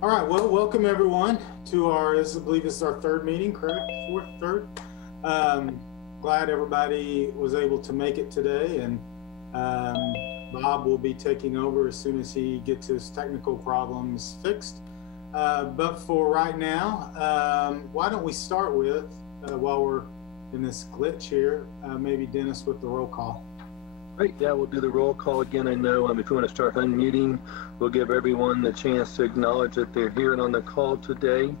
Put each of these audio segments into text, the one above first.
All right, well, welcome everyone to our, I believe this is our third meeting, correct? Third? Glad everybody was able to make it today, and Bob will be taking over as soon as he gets his technical problems fixed. But for right now, why don't we start with, while we're in this glitch here, maybe Dennis with the roll call. Great, yeah, we'll do the roll call again. I know if you want to start unmuting, we'll give everyone the chance to acknowledge that they're here and on the call today.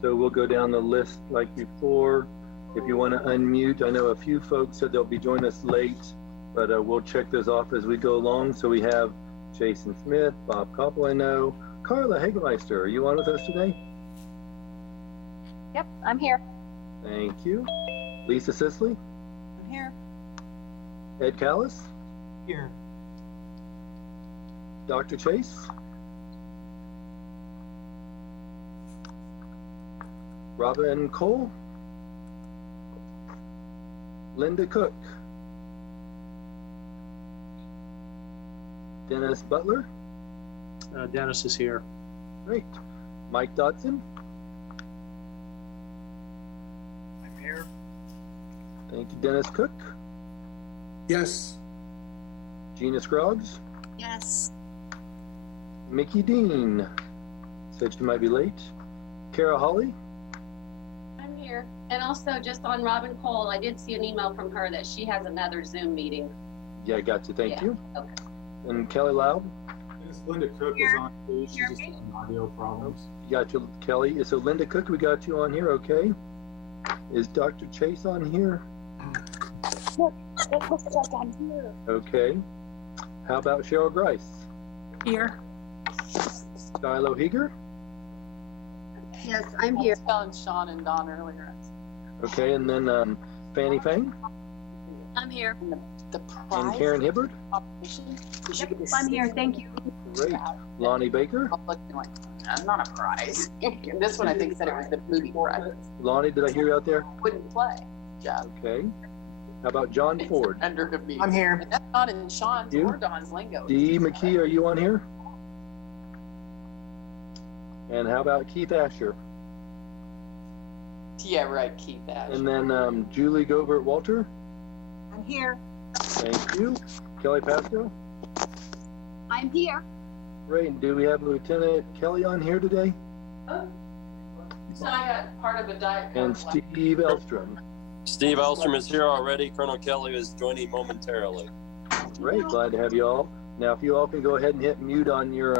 So we'll go down the list like before. If you want to unmute, I know a few folks said they'll be joining us late, but we'll check those off as we go along. So we have Jason Smith, Bob Koppel, I know. Carla Hagemeister, are you on with us today? Yep, I'm here. Thank you. Lisa Sisley? I'm here. Ed Callis? Here. Dr. Chase? Robin Cole? Linda Cook? Dennis Butler? Dennis is here. Great. Mike Dodson? I'm here. Thank you. Dennis Cook? Yes. Gina Scroggs? Yes. Mickey Dean? Said she might be late. Kara Holly? I'm here. And also just on Robin Cole, I did see an email from her that she has another Zoom meeting. Yeah, I got you. Thank you. Okay. And Kelly Loud? Linda Cook is on too. She's just having audio problems. You got you, Kelly. So Linda Cook, we got you on here, okay? Is Dr. Chase on here? Look, it looks like I'm here. Okay. How about Cheryl Grice? Here. Shiloh Heger? Yes, I'm here. I was telling Sean and Don earlier. Okay, and then Fanny Fang? I'm here. The And prize Karen Hibbard? competition. Yep, I'm here. Thank you. Great. Lonnie Baker? I'm looking like, not a prize. This one I think said it was the movie prize. Lonnie, did I hear you out there? Wouldn't play. Yeah. Okay. How about John Ford? Under the meeting. I'm here. And that's not in Sean's You? or Don's lingo. Dee McKee, are you on here? And how about Keith Asher? Yeah, right, Keith Ash. And then Julie Govert Walter? I'm here. Thank you. Kelly Pasco? I'm here. Great. Do we have Lieutenant Kelly on here today? So I got part of a diet. And Coke Steve Elstrom. Steve Elstrom is here already. Colonel Kelly is joining momentarily. Great. Glad to have you all. Now, if you all can go ahead and hit mute on your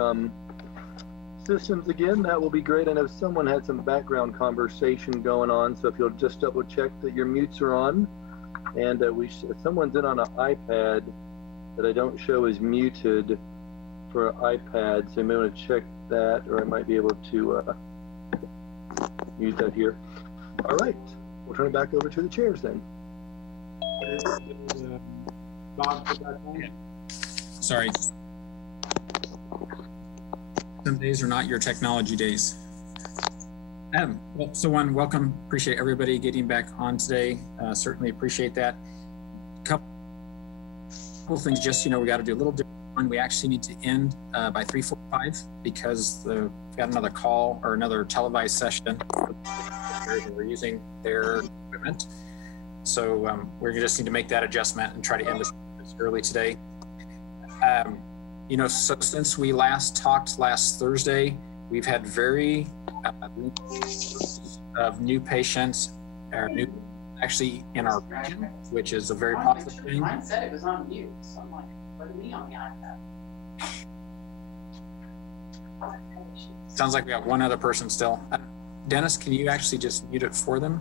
systems again, that will be great. I know someone had some background conversation going on, so if you'll just double check that your mutes are on. And someone's in on an iPad that I don't show is muted for an iPad, so you may want to check that, or I might be able to use that here. All right, we'll turn it back over to the chairs then. Bob, put that on. Sorry. Some days are not your technology days. Well, so welcome. Appreciate everybody getting back on today. Certainly appreciate that. Couple things, just, we got to do a little different. We actually need to end by 3:45 because we've got another call or another televised session. We're using their equipment. So we're just need to make that adjustment and try to end this early today. So since we last talked last Thursday, we've had very of new patients, actually in our region, which is a very positive thing. Mine said it was on mute, so I'm like, what are we on the iPad? Sounds like we got one other person still. Dennis, can you actually just mute it for them?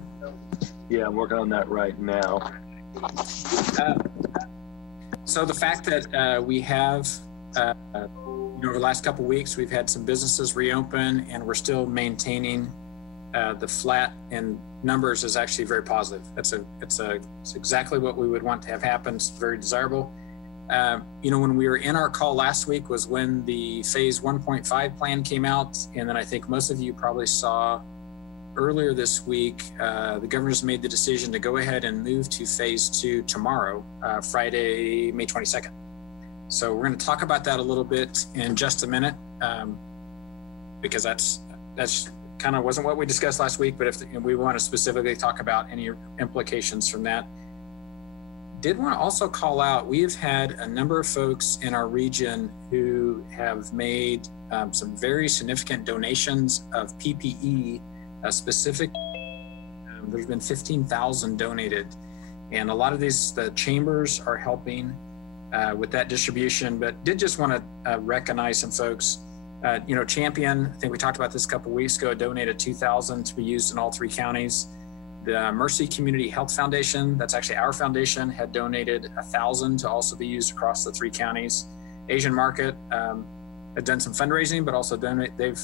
Yeah, I'm working on that right now. So the fact that we have, over the last couple of weeks, we've had some businesses reopen and we're still maintaining the flat in numbers is actually very positive. It's exactly what we would want to have happen. It's very desirable. When we were in our call last week was when the phase 1.5 plan came out. And then I think most of you probably saw earlier this week, the governor's made the decision to go ahead and move to phase 2 tomorrow, Friday, May 22nd. So we're going to talk about that a little bit in just a minute. because that's kind of wasn't what we discussed last week, but if we want to specifically talk about any implications from that. Did want to also call out, we've had a number of folks in our region who have made some very significant donations of PPE, specific. There's been 15,000 donated, and a lot of these, the chambers are helping with that distribution, but did just want to recognize some folks. Champion, I think we talked about this a couple of weeks ago, donated 2,000 to be used in all 3 counties. The Mercy Community Health Foundation, that's actually our foundation, had donated 1,000 to also be used across the 3 counties. Asian Market had done some fundraising, but also they've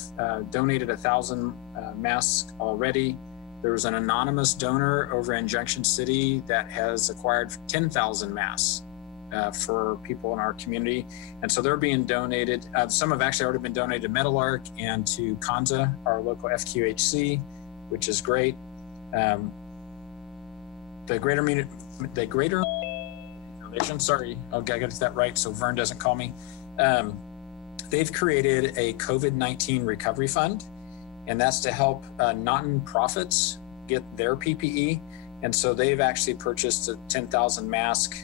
donated 1,000 masks already. There was an anonymous donor over in Junction City that has acquired 10,000 masks for people in our community. And so they're being donated. Some have actually already been donated to Meadowlark and to Kanza, our local FQHC, which is great. The Greater Foundation, sorry, I got that right so Vern doesn't call me. They've created a COVID-19 recovery fund, and that's to help nonprofits get their PPE. And so they've actually purchased a 10,000 mask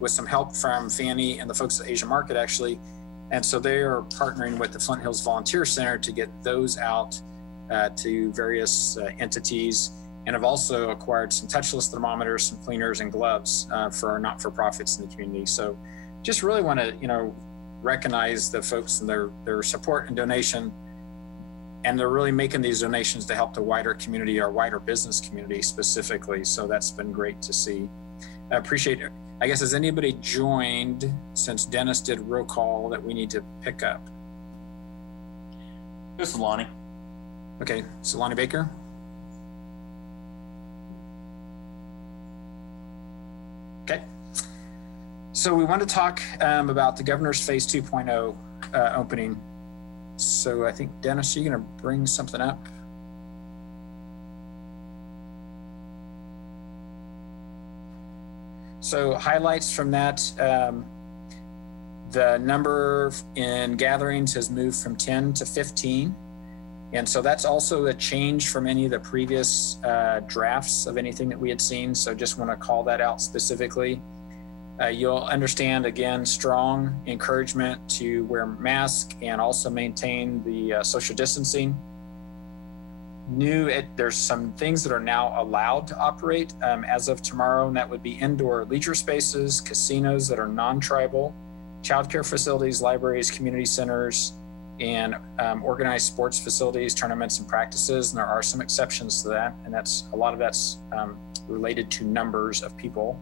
with some help from Fannie and the folks at Asian Market, actually. And so they are partnering with the Flint Hills Volunteer Center to get those out to various entities, and have also acquired some touchless thermometers, some cleaners, and gloves for our not-for-profits in the community. So just really want to, recognize the folks and their support and donation. And they're really making these donations to help the wider community, our wider business community specifically. So that's been great to see. I appreciate it. I guess, has anybody joined since Dennis did roll call that we need to pick up? This is Lonnie. Okay, so Lonnie Baker. Okay. So we want to talk about the governor's phase 2.0 opening. So I think, Dennis, you're going to bring something up. So highlights from that, the number in gatherings has moved from 10 to 15. And so that's also a change from any of the previous drafts of anything that we had seen. So just want to call that out specifically. You'll understand, again, strong encouragement to wear masks and also maintain the social distancing. There's some things that are now allowed to operate as of tomorrow, and that would be indoor leisure spaces, casinos that are non-tribal, childcare facilities, libraries, community centers, and organized sports facilities, tournaments, and practices. And there are some exceptions to that, and a lot of that's related to numbers of people.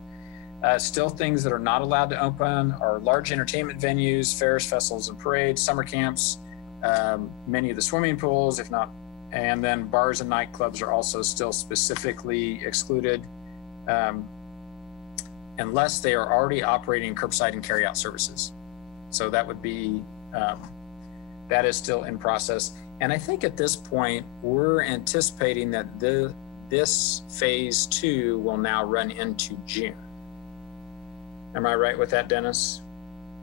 Still, things that are not allowed to open are large entertainment venues, fairs, festivals, and parades, summer camps, many of the swimming pools, if not, and then bars and nightclubs are also still specifically excluded unless they are already operating curbside and carryout services. So that would be, that is still in process. And I think at this point, we're anticipating that this phase 2 will now run into June. Am I right with that, Dennis?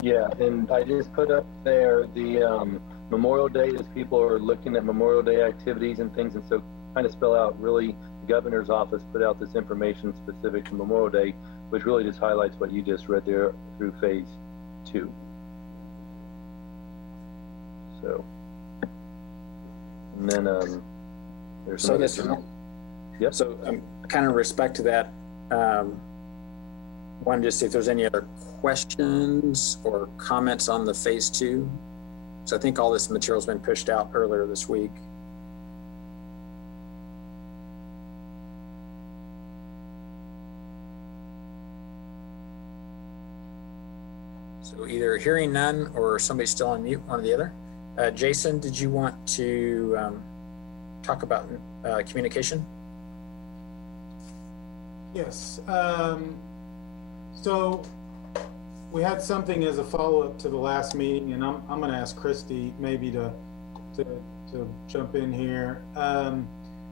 Yeah, and I just put up there the Memorial Day, as people are looking at Memorial Day activities and things, and so kind of spell out really, the governor's office put out this information specific to Memorial Day, which really just highlights what you just read there through phase 2. So, and then there's So this, yep. So kind of respect to that, wanted to see if there's any other questions or comments on the phase 2. So I think all this material's been pushed out earlier this week. So either hearing none or somebody still on mute, one or the other. Jason, did you want to talk about communication? Yes. So we had something as a follow-up to the last meeting, and I'm going to ask Christy maybe to jump in here.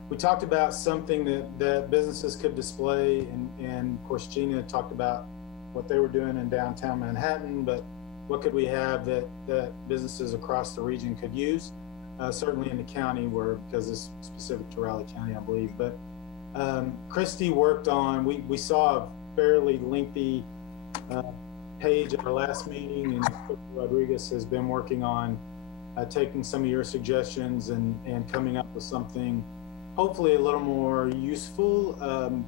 We talked about something that businesses could display, and of course Gina talked about what they were doing in downtown Manhattan, but what could we have that businesses across the region could use? certainly in the county because it's specific to Raleigh County, I believe. But Christy worked on, we saw a fairly lengthy page at our last meeting, and Rodriguez has been working on taking some of your suggestions and coming up with something hopefully a little more useful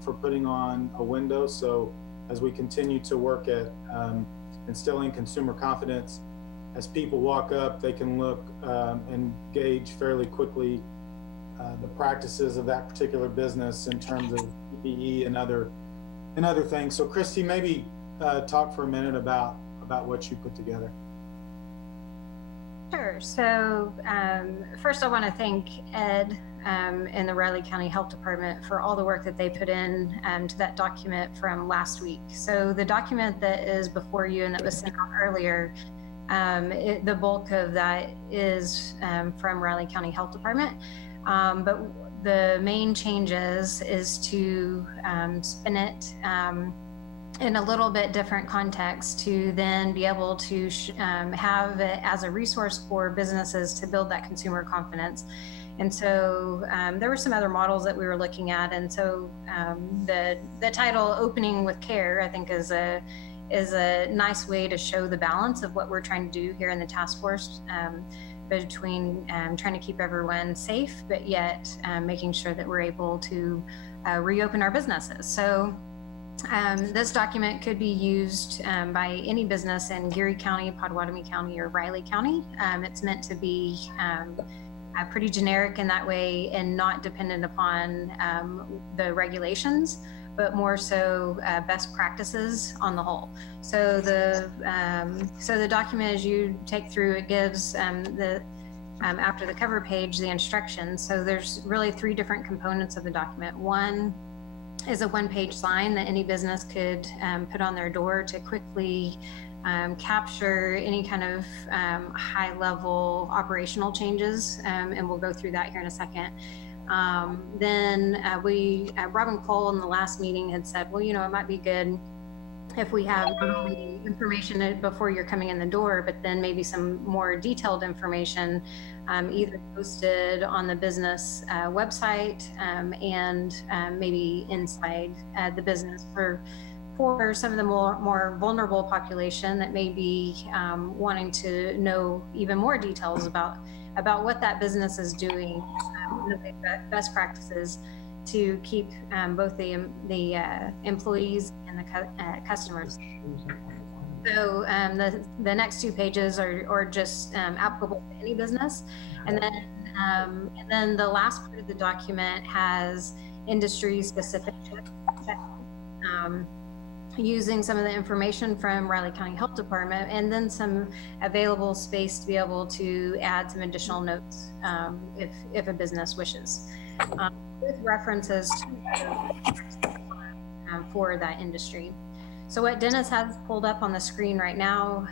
for putting on a window. So as we continue to work at instilling consumer confidence, as people walk up, they can look and gauge fairly quickly the practices of that particular business in terms of PPE and other things. So Christy, maybe talk for a minute about what you put together. Sure. So first I want to thank Ed and the Riley County Health Department for all the work that they put in to that document from last week. So the document that is before you and that was sent out earlier, the bulk of that is from Riley County Health Department. But the main changes is to spin it in a little bit different context to then be able to have it as a resource for businesses to build that consumer confidence. And so there were some other models that we were looking at. And so the title Opening with Care, I think is a nice way to show the balance of what we're trying to do here in the task force between trying to keep everyone safe, but yet making sure that we're able to reopen our businesses. So this document could be used by any business in Geary County, Pottawatomie County, or Riley County. It's meant to be pretty generic in that way and not dependent upon the regulations, but more so best practices on the whole. So the document, as you take through, it gives after the cover page, the instructions. So there's really 3 different components of the document. One is a one-page sign that any business could put on their door to quickly capture any kind of high-level operational changes, and we'll go through that here in a second. Then Robin Cole in the last meeting had said, well, it might be good if we have not only information before you're coming in the door, but then maybe some more detailed information either posted on the business website and maybe inside the business for some of the more vulnerable population that may be wanting to know even more details about what that business is doing, best practices to keep both the employees and the customers. So the next 2 pages are just applicable to any business, and then the last part of the document has industry-specific using some of the information from Riley County Health Department, and then some available space to be able to add some additional notes if a business wishes. With references to for that industry. So what Dennis has pulled up on the screen right now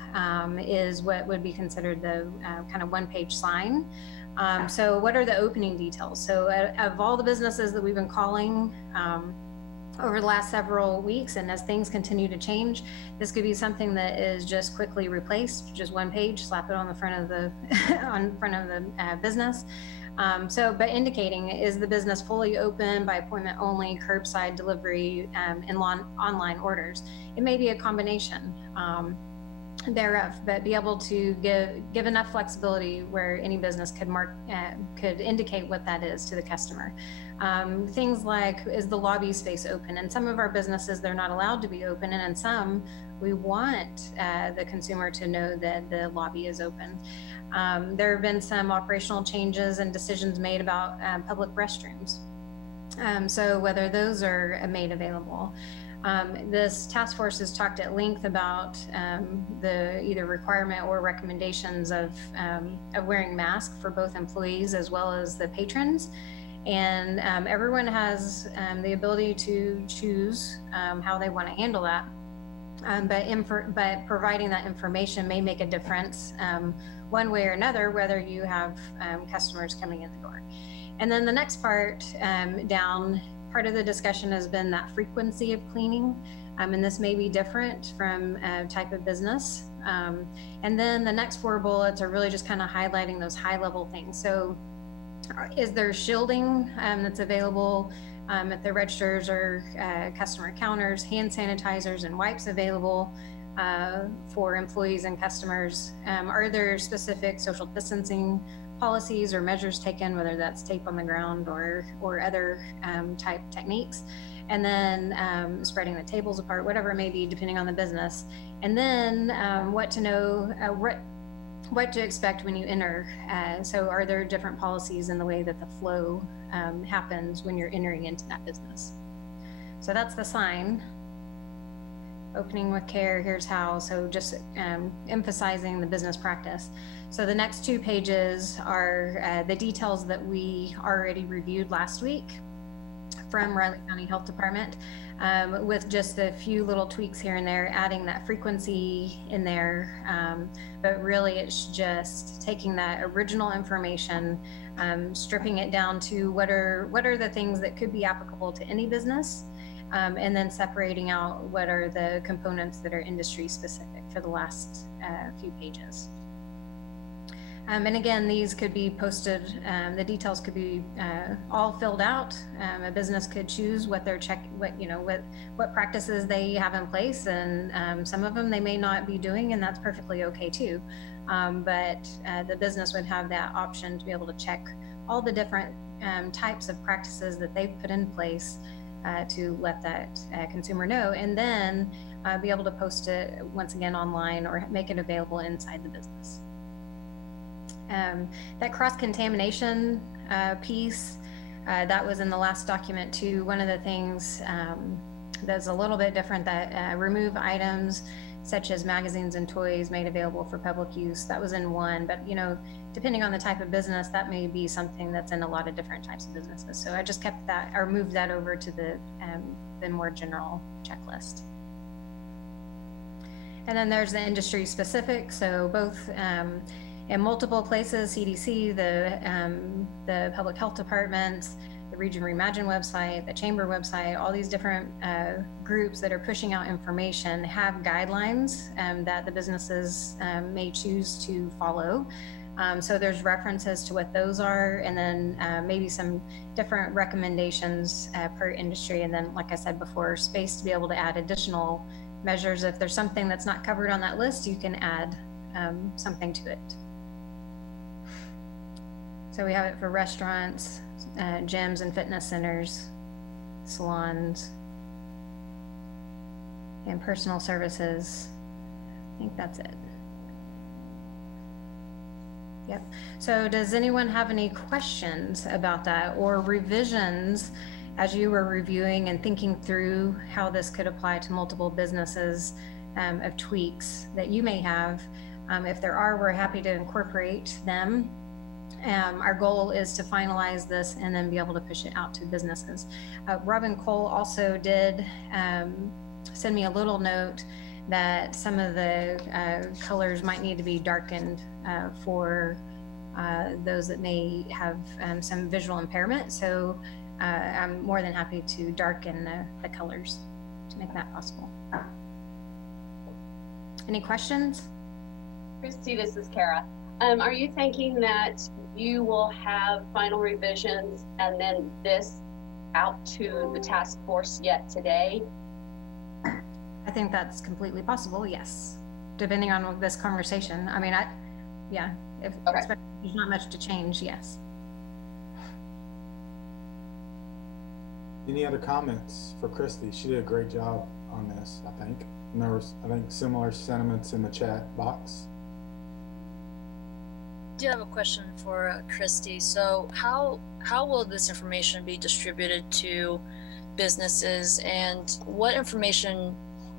is what would be considered the kind of one-page sign. So what are the opening details? So of all the businesses that we've been calling over the last several weeks, and as things continue to change, this could be something that is just quickly replaced, just one page, slap it on the front of the business. But indicating, is the business fully open by appointment only, curbside delivery, and online orders? It may be a combination thereof, but be able to give enough flexibility where any business could indicate what that is to the customer. Things like, is the lobby space open? In some of our businesses, they're not allowed to be open, and in some, we want the consumer to know that the lobby is open. There have been some operational changes and decisions made about public restrooms. So whether those are made available. This task force has talked at length about the either requirement or recommendations of wearing masks for both employees as well as the patrons. And everyone has the ability to choose how they want to handle that. But providing that information may make a difference one way or another, whether you have customers coming in the door. And then the next part down, part of the discussion has been that frequency of cleaning. And this may be different from type of business. And then the next 4 bullets are really just kind of highlighting those high level things. So is there shielding that's available at the registers or customer counters, hand sanitizers and wipes available for employees and customers? Are there specific social distancing policies or measures taken, whether that's tape on the ground or other type techniques? And then spreading the tables apart, whatever it may be, depending on the business. And then what to know, what to expect when you enter. So are there different policies in the way that the flow happens when you're entering into that business? So that's the sign. Opening with care, here's how. So just emphasizing the business practice. So the next 2 pages are the details that we already reviewed last week from Riley County Health Department, with just a few little tweaks here and there, adding that frequency in there. But really it's just taking that original information, stripping it down to what are the things that could be applicable to any business, and then separating out what are the components that are industry specific for the last few pages. And again, these could be posted, the details could be all filled out. A business could choose what practices they have in place, and some of them they may not be doing, and that's perfectly okay too. But the business would have that option to be able to check all the different types of practices that they've put in place to let that consumer know, and then be able to post it once again online or make it available inside the business. That cross-contamination piece, that was in the last document too. One of the things that's a little bit different, that remove items such as magazines and toys made available for public use. That was in 1, but depending on the type of business, that may be something that's in a lot of different types of businesses. So I just kept that, or moved that over to the more general checklist. And then there's the industry specific. So both in multiple places, CDC, the public health departments, the Region Reimagine website, the Chamber website, all these different groups that are pushing out information have guidelines that the businesses may choose to follow. So there's references to what those are, and then maybe some different recommendations per industry. And then, like I said before, space to be able to add additional measures. If there's something that's not covered on that list, you can add something to it. So we have it for restaurants, gyms and fitness centers, salons, and personal services. I think that's it. Yep. So does anyone have any questions about that, or revisions as you were reviewing and thinking through how this could apply to multiple businesses, of tweaks that you may have? If there are, we're happy to incorporate them. Our goal is to finalize this and then be able to push it out to businesses. Robin Cole also did send me a little note that some of the colors might need to be darkened for those that may have some visual impairment. So I'm more than happy to darken the colors to make that possible. Any questions? Christy, this is Kara. Are you thinking that you will have final revisions and then this out to the task force yet today? I think that's completely possible, yes. Depending on this conversation. I mean, if okay. There's not much to change, yes. Any other comments for Christy? She did a great job on this, I think. And there was, I think, similar sentiments in the chat box. I do have a question for Christy. So how will this information be distributed to businesses, and what information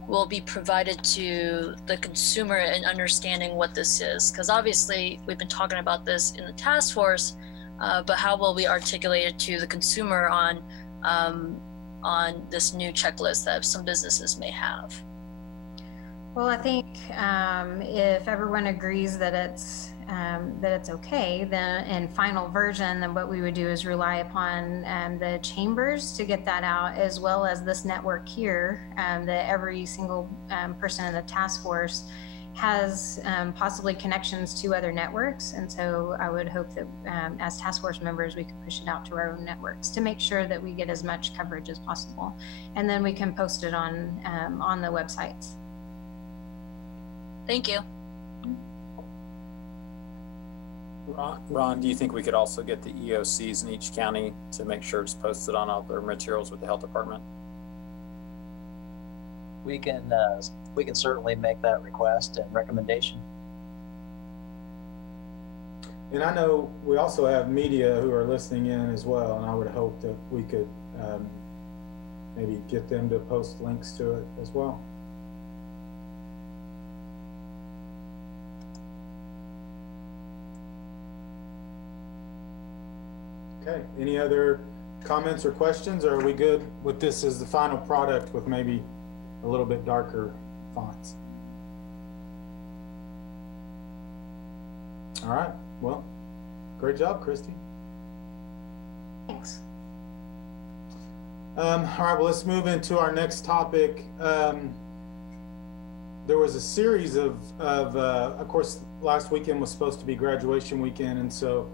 will be provided to the consumer in understanding what this is? Because obviously we've been talking about this in the task force, but how will we articulate it to the consumer on this new checklist that some businesses may have? Well, I think if everyone agrees that it's that it's okay, then in final version, then what we would do is rely upon the chambers to get that out, as well as this network here, that every single person in the task force has possibly connections to other networks. And so I would hope that as task force members, we could push it out to our own networks to make sure that we get as much coverage as possible. And then we can post it on the websites. Thank you. Ron, do you think we could also get the EOCs in each county to make sure it's posted on all their materials with the health department? We can certainly make that request and recommendation. And I know we also have media who are listening in as well, and I would hope that we could maybe get them to post links to it as well. Okay, any other comments or questions, or are we good with this as the final product with maybe a little bit darker fonts? All right, well, great job, Christy. Thanks. All right, well, let's move into our next topic. There was a series of course, last weekend was supposed to be graduation weekend, and so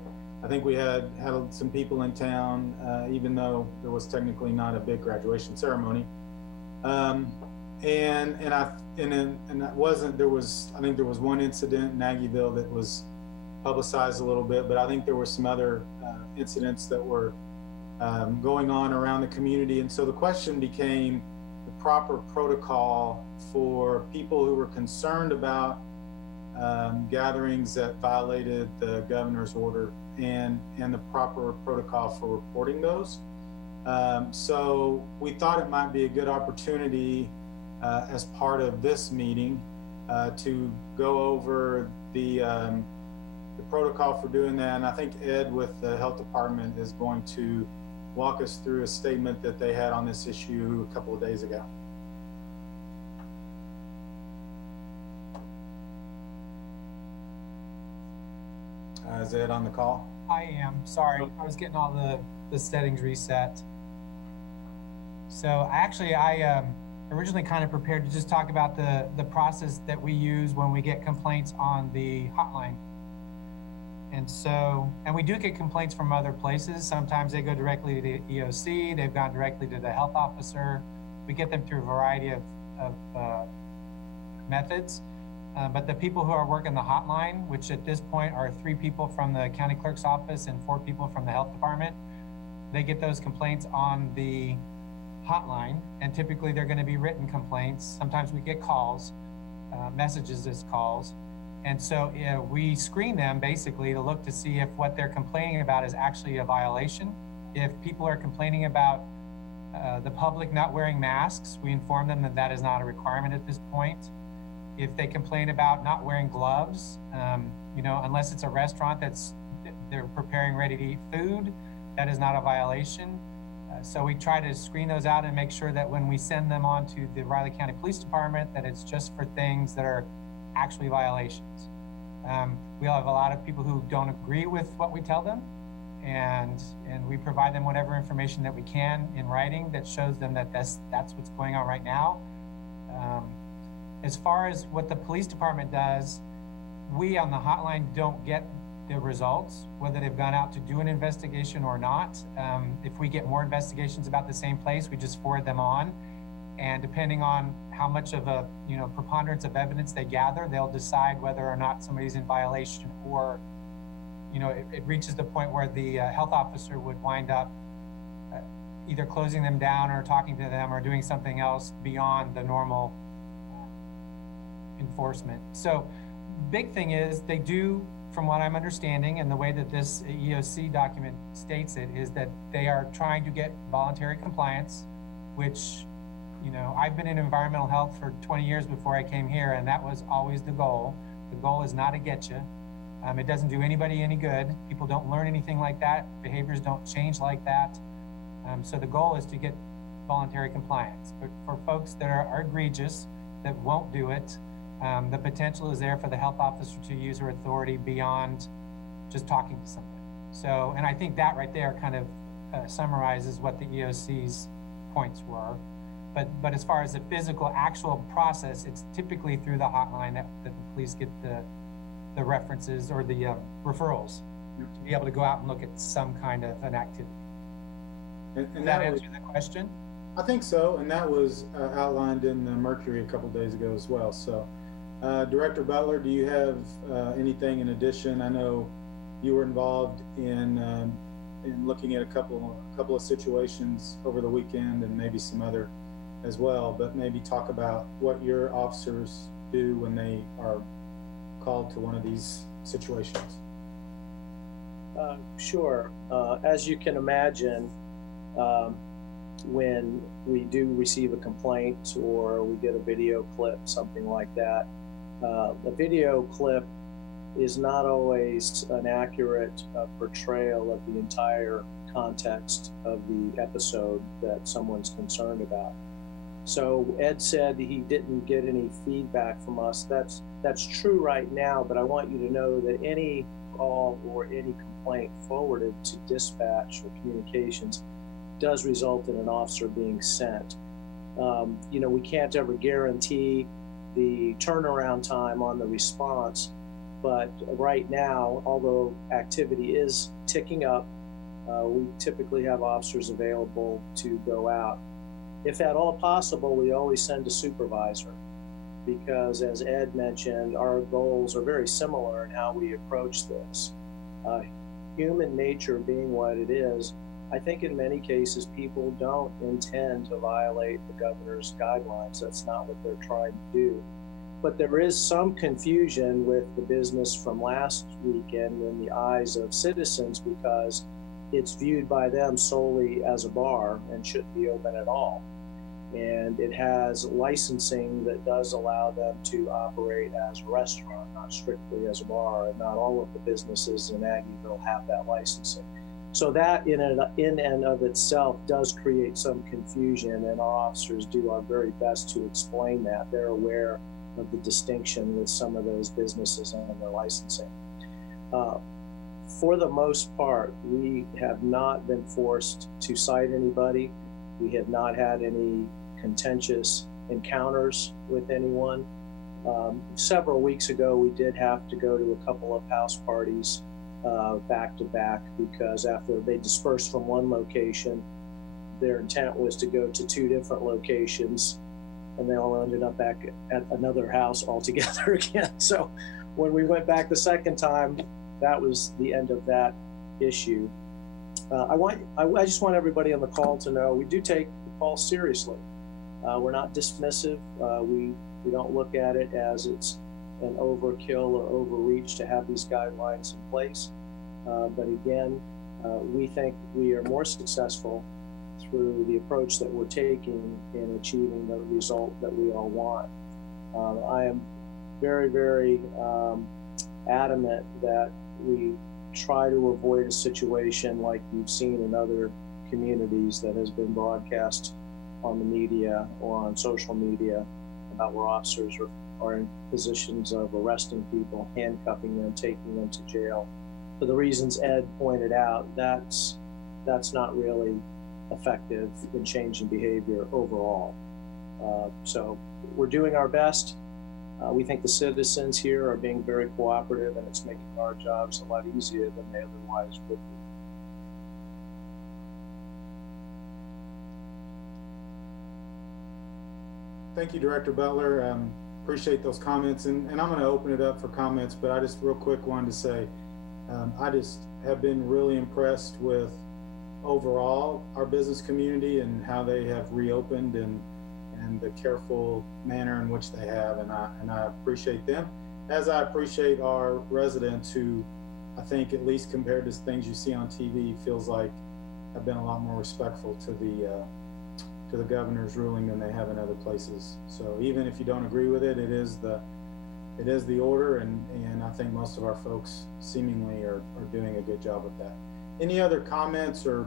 I think we had some people in town, even though there was technically not a big graduation ceremony. And that wasn't, there was, I think there was one incident in Aggieville that was publicized a little bit, but I think there were some other incidents that were going on around the community. And so the question became the proper protocol for people who were concerned about gatherings that violated the governor's order and the proper protocol for reporting those. So we thought it might be a good opportunity as part of this meeting to go over the protocol for doing that. And I think Ed with the health department is going to walk us through a statement that they had on this issue a couple of days ago. Is Ed on the call? I am. Sorry, I was getting all the settings reset. So I originally kind of prepared to just talk about the process that we use when we get complaints on the hotline. And we do get complaints from other places. Sometimes they go directly to the EOC. They've gone directly to the health officer. We get them through a variety of methods. But the people who are working the hotline, which at this point are 3 people from the county clerk's office and 4 people from the health department, they get those complaints on the hotline. And typically they're going to be written complaints. Sometimes we get calls, messages as calls. And so we screen them basically to look to see if what they're complaining about is actually a violation. If people are complaining about the public not wearing masks, we inform them that that is not a requirement at this point. If they complain about not wearing gloves, unless it's a restaurant they're preparing ready-to-eat food, that is not a violation. So we try to screen those out and make sure that when we send them on to the Riley County Police Department, that it's just for things that are actually violations. We have a lot of people who don't agree with what we tell them, and we provide them whatever information that we can in writing that shows them that that's what's going on right now. As far as what the police department does, we on the hotline don't get the results, whether they've gone out to do an investigation or not. If we get more investigations about the same place, we just forward them on. And depending on how much of a preponderance of evidence they gather, they'll decide whether or not somebody's in violation, or it reaches the point where the health officer would wind up either closing them down or talking to them or doing something else beyond the normal enforcement. So big thing is they do, from what I'm understanding and the way that this EOC document states it, is that they are trying to get voluntary compliance, which I've been in environmental health for 20 years before I came here, and that was always the goal. The goal is not to get you. It doesn't do anybody any good. People don't learn anything like that. Behaviors don't change like that. So the goal is to get voluntary compliance. But for folks that are egregious, that won't do it, The potential is there for the health officer to use her authority beyond just talking to somebody. So, and I think that right there kind of summarizes what the EOC's points were. But as far as the physical actual process, it's typically through the hotline that the police get the references or the referrals to be able to go out and look at some kind of an activity. And Does that answer the question? I think so, and that was outlined in the Mercury a couple days ago as well. So, Director Butler, do you have anything in addition? I know you were involved in looking at a couple of situations over the weekend, and maybe some other as well. But maybe talk about what your officers do when they are called to one of these situations. Sure. As you can imagine, when we do receive a complaint or we get a video clip, something like that, the video clip is not always an accurate portrayal of the entire context of the episode that someone's concerned about. So Ed said he didn't get any feedback from us. That's true right now, but I want you to know that any call or any complaint forwarded to dispatch or communications does result in an officer being sent. We can't ever guarantee the turnaround time on the response, but right now, although activity is ticking up, we typically have officers available to go out. If at all possible, we always send a supervisor, because as Ed mentioned, our goals are very similar in how we approach this. Human nature being what it is, I think in many cases people don't intend to violate the governor's guidelines. That's not what they're trying to do. But there is some confusion with the business from last weekend in the eyes of citizens, because it's viewed by them solely as a bar and shouldn't be open at all. And it has licensing that does allow them to operate as a restaurant, not strictly as a bar, and not all of the businesses in Aggieville have that licensing. So that in and of itself does create some confusion, and our officers do our very best to explain that. They're aware of the distinction with some of those businesses and their licensing. For the most part, we have not been forced to cite anybody. We have not had any contentious encounters with anyone. Several weeks ago, we did have to go to a couple of house parties back to back, because after they dispersed from one location, their intent was to go to two different locations, and they all ended up back at another house altogether again. So when we went back the second time, that was the end of that issue. I just want everybody on the call to know we do take the call seriously. We're not dismissive. We don't look at it as it's an overkill or overreach to have these guidelines in place. But again, we think we are more successful through the approach that we're taking in achieving the result that we all want. I am very, very adamant that we try to avoid a situation like you've seen in other communities that has been broadcast on the media or on social media about where officers are in positions of arresting people, handcuffing them, taking them to jail. For the reasons Ed pointed out, that's not really effective in changing behavior overall. So we're doing our best. We think the citizens here are being very cooperative, and it's making our jobs a lot easier than they otherwise would be. Thank you, Director Butler. Appreciate those comments, and I'm going to open it up for comments, but I just real quick wanted to say I just have been really impressed with overall our business community and how they have reopened and the careful manner in which they have, and I appreciate them, as I appreciate our residents who I think, at least compared to things you see on TV, feels like have been a lot more respectful to the governor's ruling than they have in other places. So even if you don't agree with it, it is the order, and I think most of our folks seemingly are doing a good job with that. Any other comments or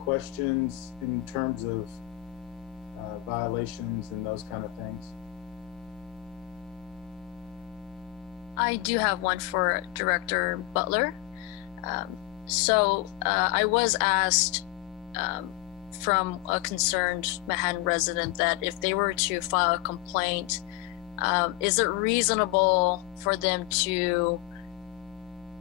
questions in terms of violations and those kind of things? I do have one for Director Butler. I was asked from a concerned Manhattan resident that if they were to file a complaint, is it reasonable for them to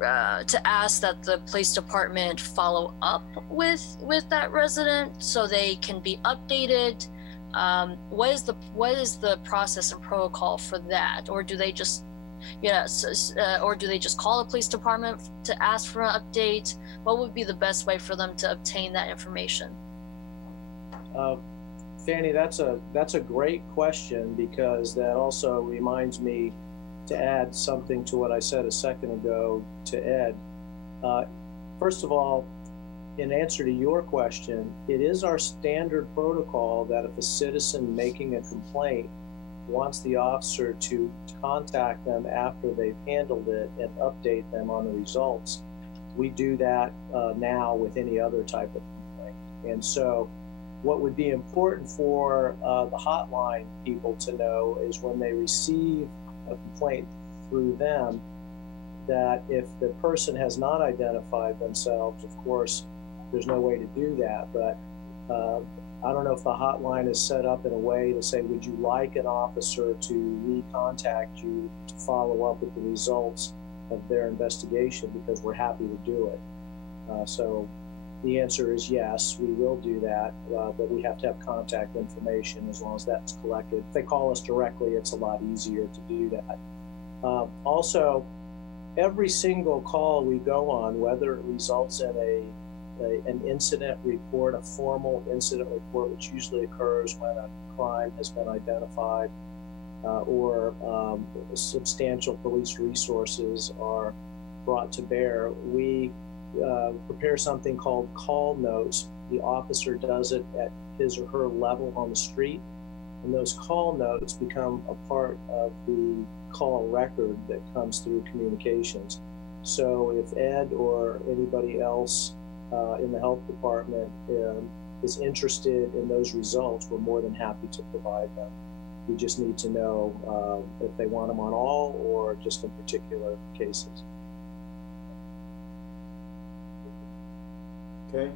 ask that the police department follow up with that resident so they can be updated? What is the process and protocol for that, or do they just call the police department to ask for an update? What would be the best way for them to obtain that information? Fanny, that's a great question, because that also reminds me to add something to what I said a second ago to Ed. First of all, in answer to your question, it is our standard protocol that if a citizen making a complaint wants the officer to contact them after they've handled it and update them on the results, we do that now with any other type of complaint. And so what would be important for the hotline people to know is when they receive a complaint through them, that if the person has not identified themselves, of course, there's no way to do that. But I don't know if the hotline is set up in a way to say, would you like an officer to re-contact you to follow up with the results of their investigation, because we're happy to do it. So the answer is yes, we will do that, but we have to have contact information as long as that's collected. If they call us directly, it's a lot easier to do that. Also, every single call we go on, whether it results in an incident report, a formal incident report, which usually occurs when a crime has been identified, or substantial police resources are brought to bear, we prepare something called call notes. The officer does it at his or her level on the street, and those call notes become a part of the call record that comes through communications. So if Ed or anybody else in the health department is interested in those results, we're more than happy to provide them. We just need to know if they want them on all or just in particular cases. Okay.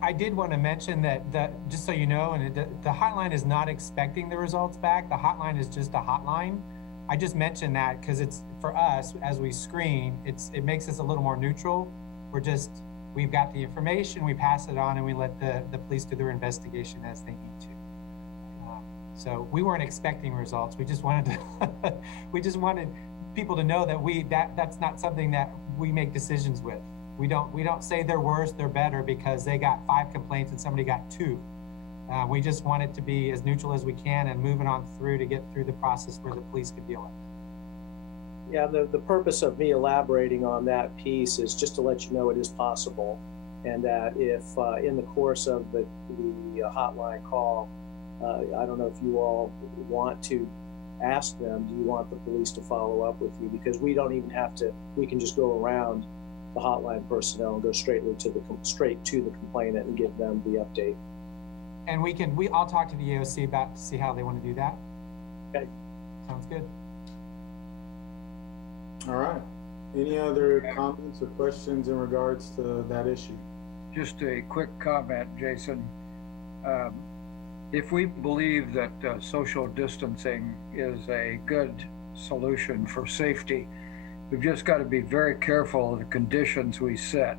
I did want to mention that just so you know, and the hotline is not expecting the results back. The hotline is just a hotline. I just mentioned that because it's, for us, as we screen, it makes us a little more neutral. We've got the information, we pass it on, and we let the police do their investigation as they need to. So we weren't expecting results. We just wanted people to know that that's not something that we make decisions with. We don't say they're worse, they're better because they got 5 complaints and somebody got 2. We just want it to be as neutral as we can and moving on through to get through the process where the police could deal with it. Yeah, the purpose of me elaborating on that piece is just to let you know it is possible, and that if in the course of the hotline call, I don't know if you all want to ask them, do you want the police to follow up with you? Because we don't even have to, we can just go around the hotline personnel and go straight to the complainant and give them the update. And I'll talk to the AOC to see how they want to do that. Okay. Sounds good. All right. Any other comments or questions in regards to that issue? Just a quick comment, Jason. If we believe that social distancing is a good solution for safety, we've just got to be very careful of the conditions we set.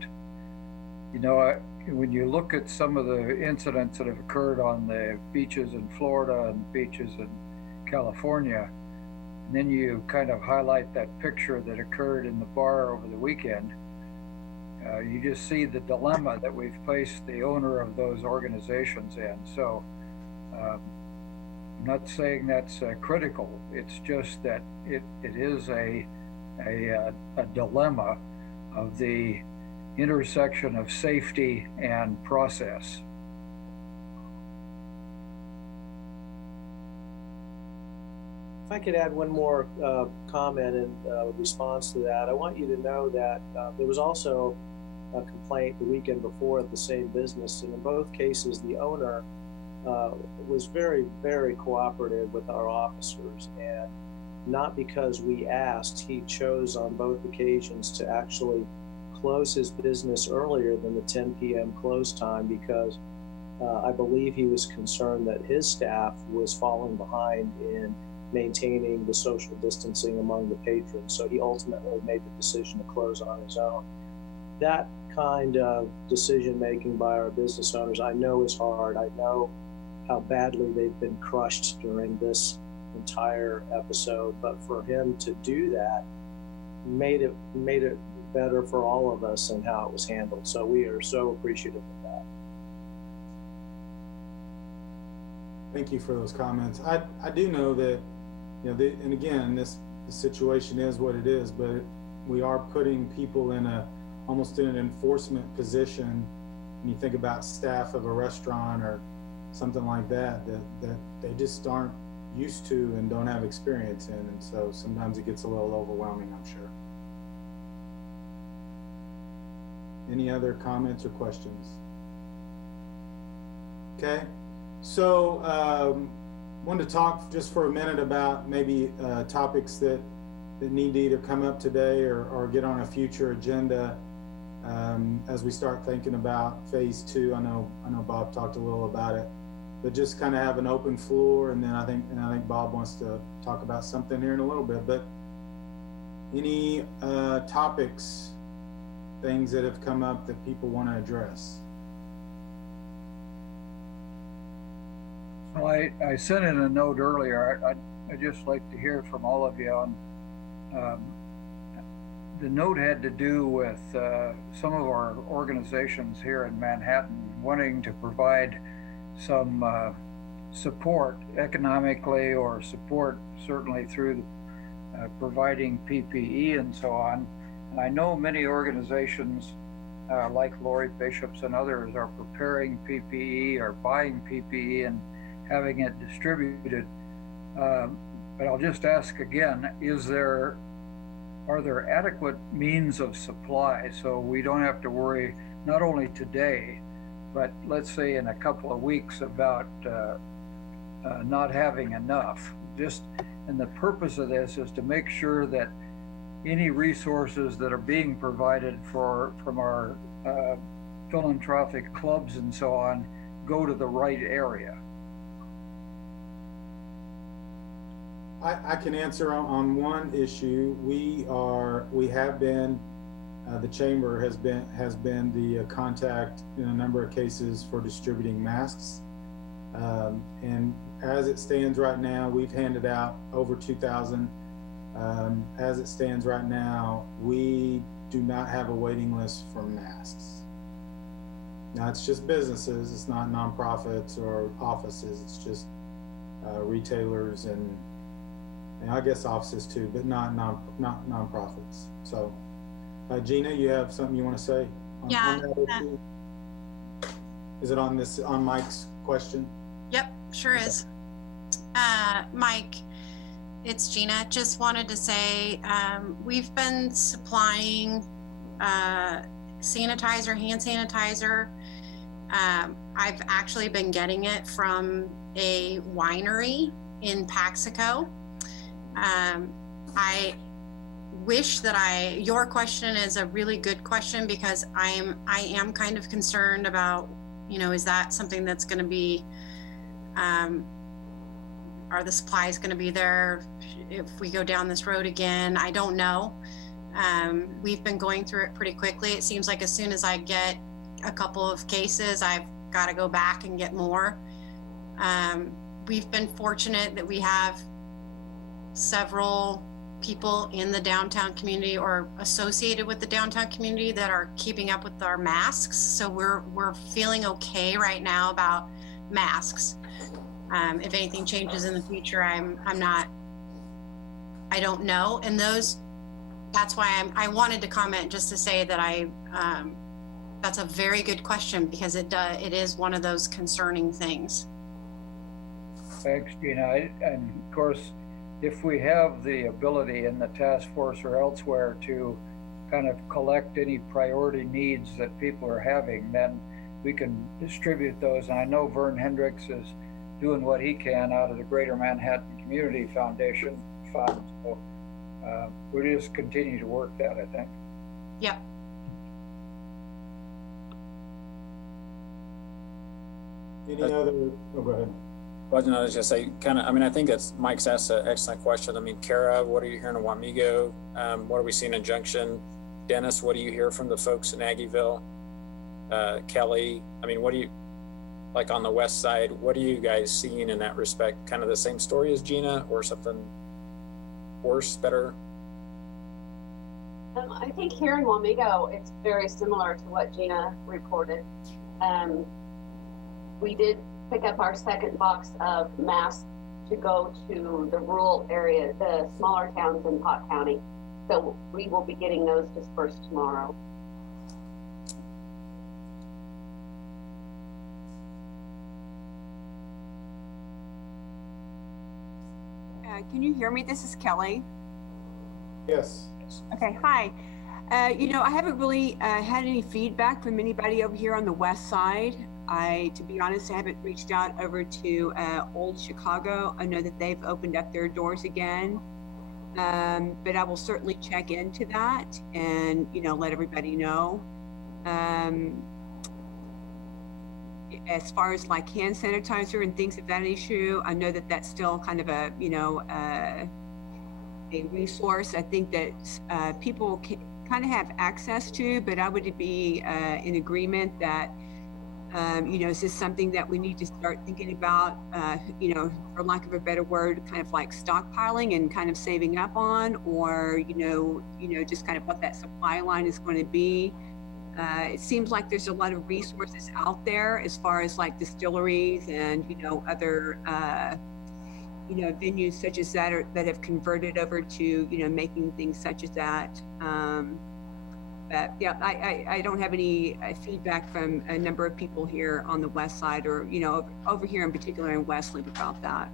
You know, when you look at some of the incidents that have occurred on the beaches in Florida and beaches in California, and then you kind of highlight that picture that occurred in the bar over the weekend, you just see the dilemma that we've placed the owner of those organizations in. So I'm not saying that's critical. It's just that it is a dilemma of the intersection of safety and process. If I could add one more comment in response to that, I want you to know that there was also a complaint the weekend before at the same business, and in both cases, the owner was very, very cooperative with our officers, and not because we asked. He chose on both occasions to actually close his business earlier than the 10 p.m. close time because I believe he was concerned that his staff was falling behind in maintaining the social distancing among the patrons. So he ultimately made the decision to close on his own. That kind of decision making by our business owners, I know is hard. I know how badly they've been crushed during this entire episode, but for him to do that made it better for all of us and how it was handled. So we are so appreciative of that. Thank you for those comments. I do know that, you know, and again, the situation is what it is, but we are putting people in almost in an enforcement position. When you think about staff of a restaurant or something like that they just aren't used to and don't have experience in, and so sometimes it gets a little overwhelming, I'm sure. Any other comments or questions? Okay, so wanted to talk just for a minute about maybe topics that need to either come up today or get on a future agenda as we start thinking about phase 2. I know Bob talked a little about it, but just kind of have an open floor, and then I think Bob wants to talk about something here in a little bit. But any topics, things that have come up that people want to address? Well, I sent in a note earlier. I'd just like to hear from all of you on, the note had to do with some of our organizations here in Manhattan wanting to provide some support economically, or support certainly through providing PPE and so on. And I know many organizations like Lori Bishop's and others are preparing PPE or buying PPE and having it distributed. But I'll just ask again, are there adequate means of supply so we don't have to worry not only today, but let's say in a couple of weeks about not having enough? And the purpose of this is to make sure that any resources that are being provided from our philanthropic clubs and so on go to the right area. I can answer on one issue. We have been, the chamber has been the contact in a number of cases for distributing masks. And as it stands right now, we've handed out over 2,000. As it stands right now, we do not have a waiting list for masks. Now, it's just businesses. It's not nonprofits or offices. It's just retailers and I guess offices too, but not nonprofits. So, Gina, you have something you want to say on that issue? Is it on Mike's question? Yep, sure is. Mike, it's Gina. Just wanted to say we've been supplying sanitizer, hand sanitizer. I've actually been getting it from a winery in Paxico. I wish that your question is a really good question, because I am kind of concerned about, is that something that's going to be, are the supplies going to be there if we go down this road again? I don't know. We've been going through it pretty quickly. It seems like as soon as I get a couple of cases, I've got to go back and get more. We've been fortunate that we have several people in the downtown community or associated with the downtown community that are keeping up with our masks. So we're feeling okay right now about masks. If anything changes in the future, I don't know. And that's why I wanted to comment, just to say that that's a very good question, because it is one of those concerning things. Thanks, Gina. And of course, if we have the ability in the task force or elsewhere to kind of collect any priority needs that people are having, then we can distribute those. And I know Vern Hendricks is doing what he can out of the Greater Manhattan Community Foundation fun. So we'll just continue to work that, I think. Yep. Any other, oh, go ahead. Well, I was just say, kind of, I mean, I think that's, Mike's asked an excellent question. I mean, Kara, what are you hearing in Wamego? What are we seeing in Junction? Dennis, what do you hear from the folks in Aggieville? Kelly, I mean, what do you, like on the west side, what are you guys seeing in that respect? Kind of the same story as Gina or something worse, better? I think here in Wamego, it's very similar to what Gina reported. We did pick up our second box of masks to go to the rural area, the smaller towns in Pot County. So we will be getting those dispersed tomorrow. Can you hear me? This is Kelly. Yes. Okay, hi. You know, I haven't really had any feedback from anybody over here on the west side. To be honest, I haven't reached out over to Old Chicago. I know that they've opened up their doors again, but I will certainly check into that and, you know, let everybody know. As far as like hand sanitizer and things of that issue, I know that that's still kind of a, you know, a resource I think that people can kind of have access to, but I would be in agreement that, you know, is this something that we need to start thinking about, you know, for lack of a better word, kind of like stockpiling and kind of saving up on, or, you know, just kind of what that supply line is going to be. It seems like there's a lot of resources out there as far as like distilleries and, you know, other, you know, venues such as that that have converted over to, you know, making things such as that. But yeah, I don't have any feedback from a number of people here on the west side, or, you know, over here in particular in Westland about that.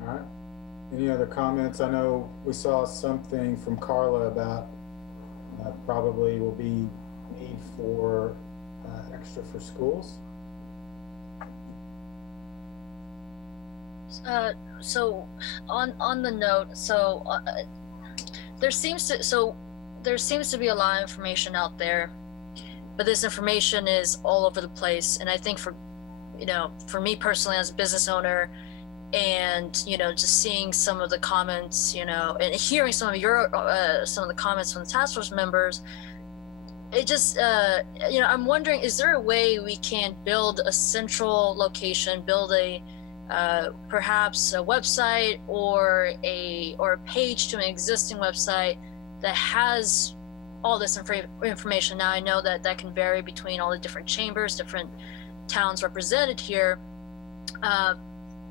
All right. Any other comments? I know we saw something from Carla about probably will be need for extra for schools. So on the note, there seems to be a lot of information out there, but this information is all over the place. And I think for me personally as a business owner, and, you know, just seeing some of the comments, you know, and hearing some of the comments from the task force members, it just, you know, I'm wondering, is there a way we can build a central location, build a, perhaps a website or a page to an existing website that has all this information? Now I know that can vary between all the different chambers, different towns represented here.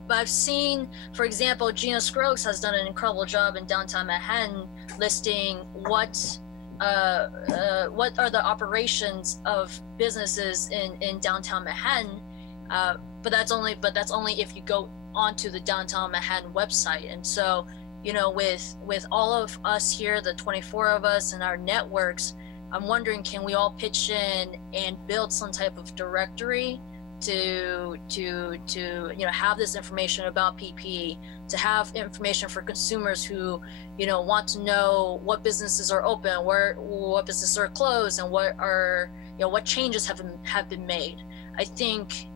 But I've seen, for example, Gina Scruggs has done an incredible job in downtown Manhattan listing what are the operations of businesses in downtown Manhattan. But that's only if you go onto the downtown Manhattan website. And so, you know, with all of us here, the 24 of us and our networks, I'm wondering, can we all pitch in and build some type of directory to you know, have this information about PPE, to have information for consumers who, you know, want to know what businesses are open, what businesses are closed, and what changes have been made. I think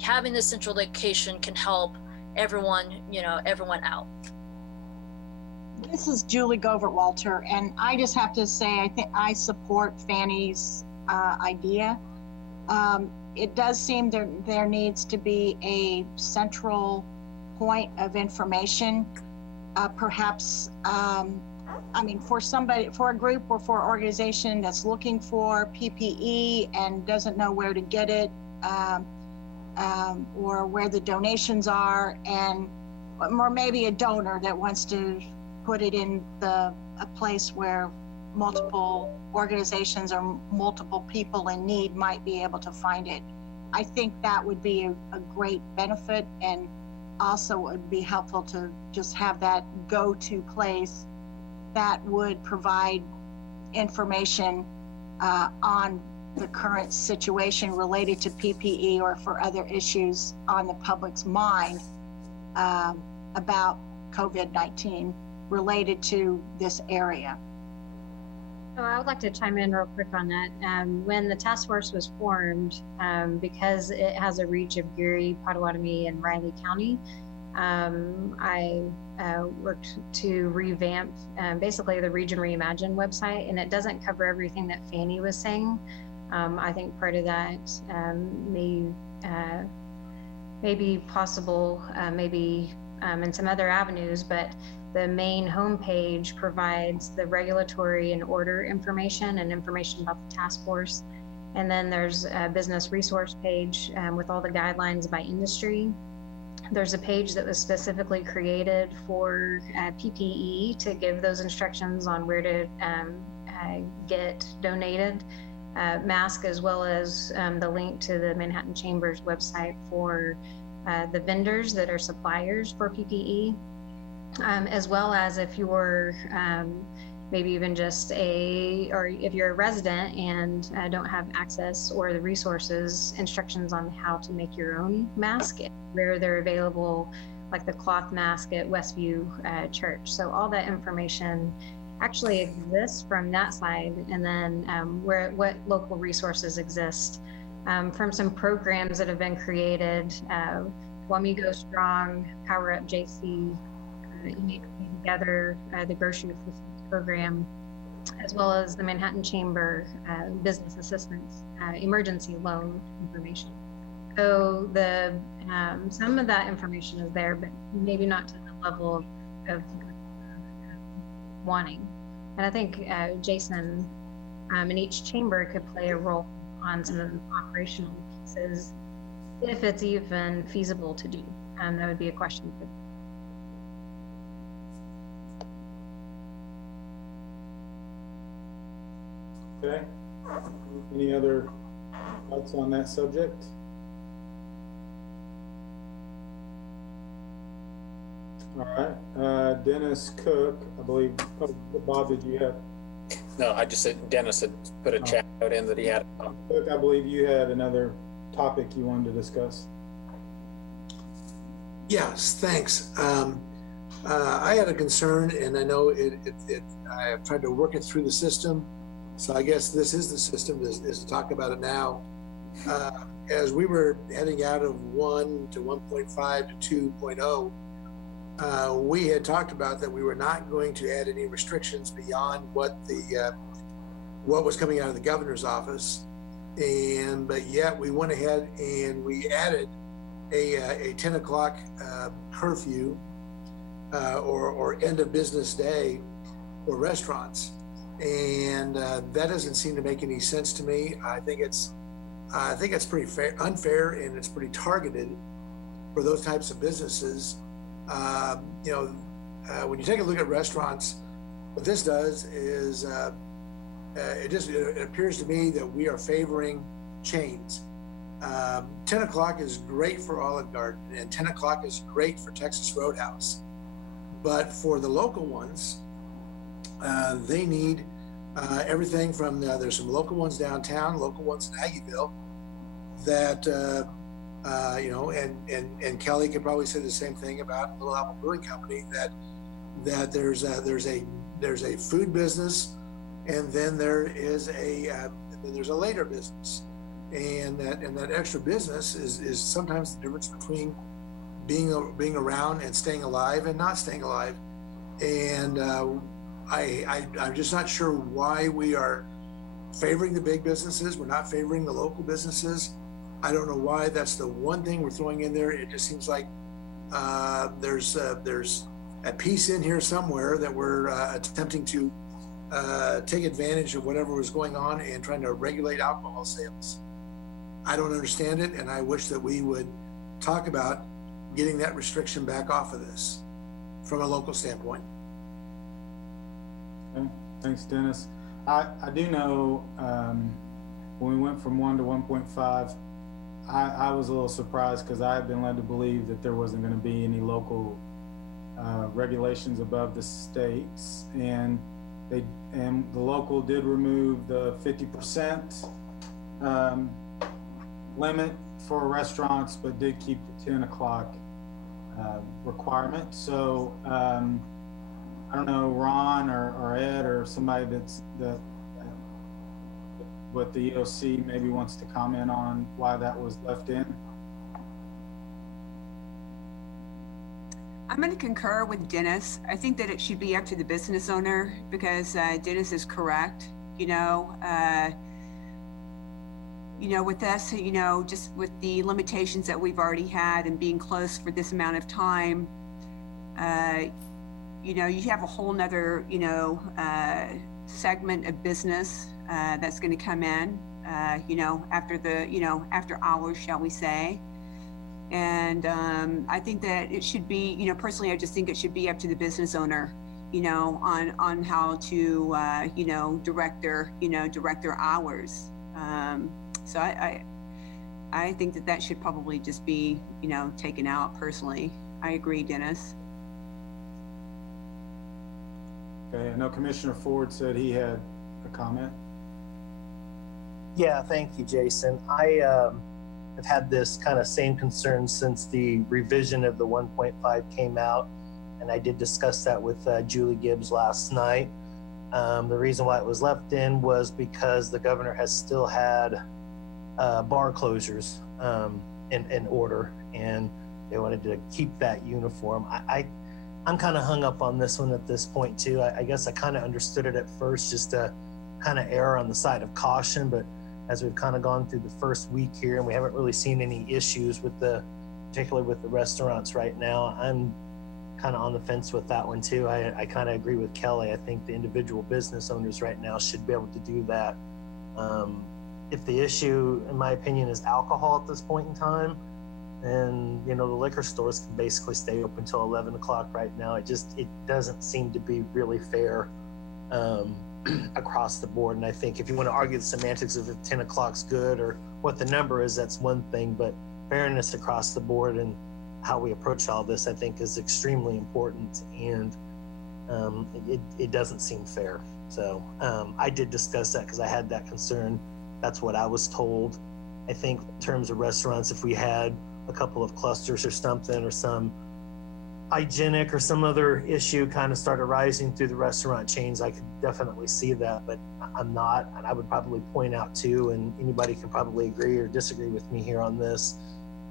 having this central location can help everyone out. This is Julie Govert Walter, and I just have to say, I think I support Fanny's idea. It does seem there needs to be a central point of information, perhaps, I mean, for a group or for an organization that's looking for PPE and doesn't know where to get it, or where the donations are, or maybe a donor that wants to put it in a place where multiple organizations or multiple people in need might be able to find it. I think that would be a great benefit, and also would be helpful to just have that go-to place that would provide information on the current situation related to PPE or for other issues on the public's mind about COVID-19 related to this area. So I would like to chime in real quick on that. When the task force was formed, because it has a reach of Geary, Potawatomi, and Riley County, I worked to revamp basically the Region Reimagine website, and it doesn't cover everything that Fanny was saying. I think part of that may be possible, maybe in some other avenues, but the main homepage provides the regulatory and order information and information about the task force. And then there's a business resource page with all the guidelines by industry. There's a page that was specifically created for PPE to give those instructions on where to get donated masks, as well as the link to the Manhattan Chamber's website for the vendors that are suppliers for PPE. As well as if you're maybe even just or if you're a resident and don't have access or the resources, instructions on how to make your own mask, where they're available, like the cloth mask at Westview Church. So all that information actually exists from that side, and then what local resources exist from some programs that have been created, Wamigo Strong, Power Up JC, Together, the Grocery Assistance Program, as well as the Manhattan Chamber Business Assistance Emergency Loan information. So the some of that information is there, but maybe not to the level of wanting. And I think Jason in each chamber could play a role on some of the operational pieces, if it's even feasible to do. That would be a question for Okay. Any other thoughts on that subject? All right. Dennis Cook, I believe. Oh, Bob, did you have? No, I just said Dennis had put a chat note in that he had. Cook, I believe you had another topic you wanted to discuss. Yes, thanks. I had a concern, and I know I have tried to work it through the system. So I guess this is the system, is to talk about it now. As we were heading out of 1 to 1.5 to 2.0, we had talked about that we were not going to add any restrictions beyond what was coming out of the governor's office. But yet we went ahead and we added a 10 o'clock curfew or end of business day for restaurants. And that doesn't seem to make any sense to me. I think it's pretty unfair, and it's pretty targeted for those types of businesses. When you take a look at restaurants, what this does is it appears to me that we are favoring chains. 10 o'clock is great for Olive Garden, and 10 o'clock is great for Texas Roadhouse. But for the local ones, they need everything from there's some local ones downtown, local ones in Aggieville that and Kelly could probably say the same thing about Little Apple Brewing Company, that there's a food business, and then there's a later business, and that extra business is sometimes the difference between being around and staying alive and not staying alive. And I'm just not sure why we are favoring the big businesses. We're not favoring the local businesses. I don't know why that's the one thing we're throwing in there. It just seems like there's a piece in here somewhere that we're attempting to take advantage of whatever was going on and trying to regulate alcohol sales. I don't understand it, and I wish that we would talk about getting that restriction back off of this from a local standpoint. Okay. Thanks, Dennis. I do know when we went from 1 to 1.5, I was a little surprised because I had been led to believe that there wasn't going to be any local regulations above the states, and the local did remove the 50% limit for restaurants, but did keep the 10 o'clock requirement. So I don't know, Ron or Ed or somebody with the EOC maybe wants to comment on why that was left in. I'm going to concur with Dennis. I think that it should be up to the business owner because Dennis is correct. With us, just with the limitations that we've already had and being closed for this amount of time, you have a whole nother, segment of business that's going to come in, after hours, shall we say. And I think that it should be, personally, I just think it should be up to the business owner, on how to, direct their hours. So I think that should probably just be, taken out personally. I agree, Dennis. Okay, I know Commissioner Ford said he had a comment. Yeah, thank you, Jason. I have had this kind of same concern since the revision of the 1.5 came out, and I did discuss that with Julie Gibbs last night. The reason why it was left in was because the governor has still had bar closures in order, and they wanted to keep that uniform. I'm kind of hung up on this one at this point too. I guess I kind of understood it at first, just to kind of err on the side of caution, but as we've kind of gone through the first week here and we haven't really seen any issues particularly with the restaurants right now, I'm kind of on the fence with that one too. I kind of agree with Kelly. I think the individual business owners right now should be able to do that. If the issue, in my opinion, is alcohol at this point in time, and the liquor stores can basically stay open till 11 o'clock right now. It doesn't seem to be really fair across the board. And I think if you want to argue the semantics of if 10 o'clock's good or what the number is, that's one thing, but fairness across the board and how we approach all this, I think, is extremely important, and it doesn't seem fair. So I did discuss that because I had that concern. That's what I was told. I think in terms of restaurants, if we had a couple of clusters or something, or some hygienic or some other issue kind of started rising through the restaurant chains, I could definitely see that, but I'm not. And I would probably point out too, and anybody can probably agree or disagree with me here on this,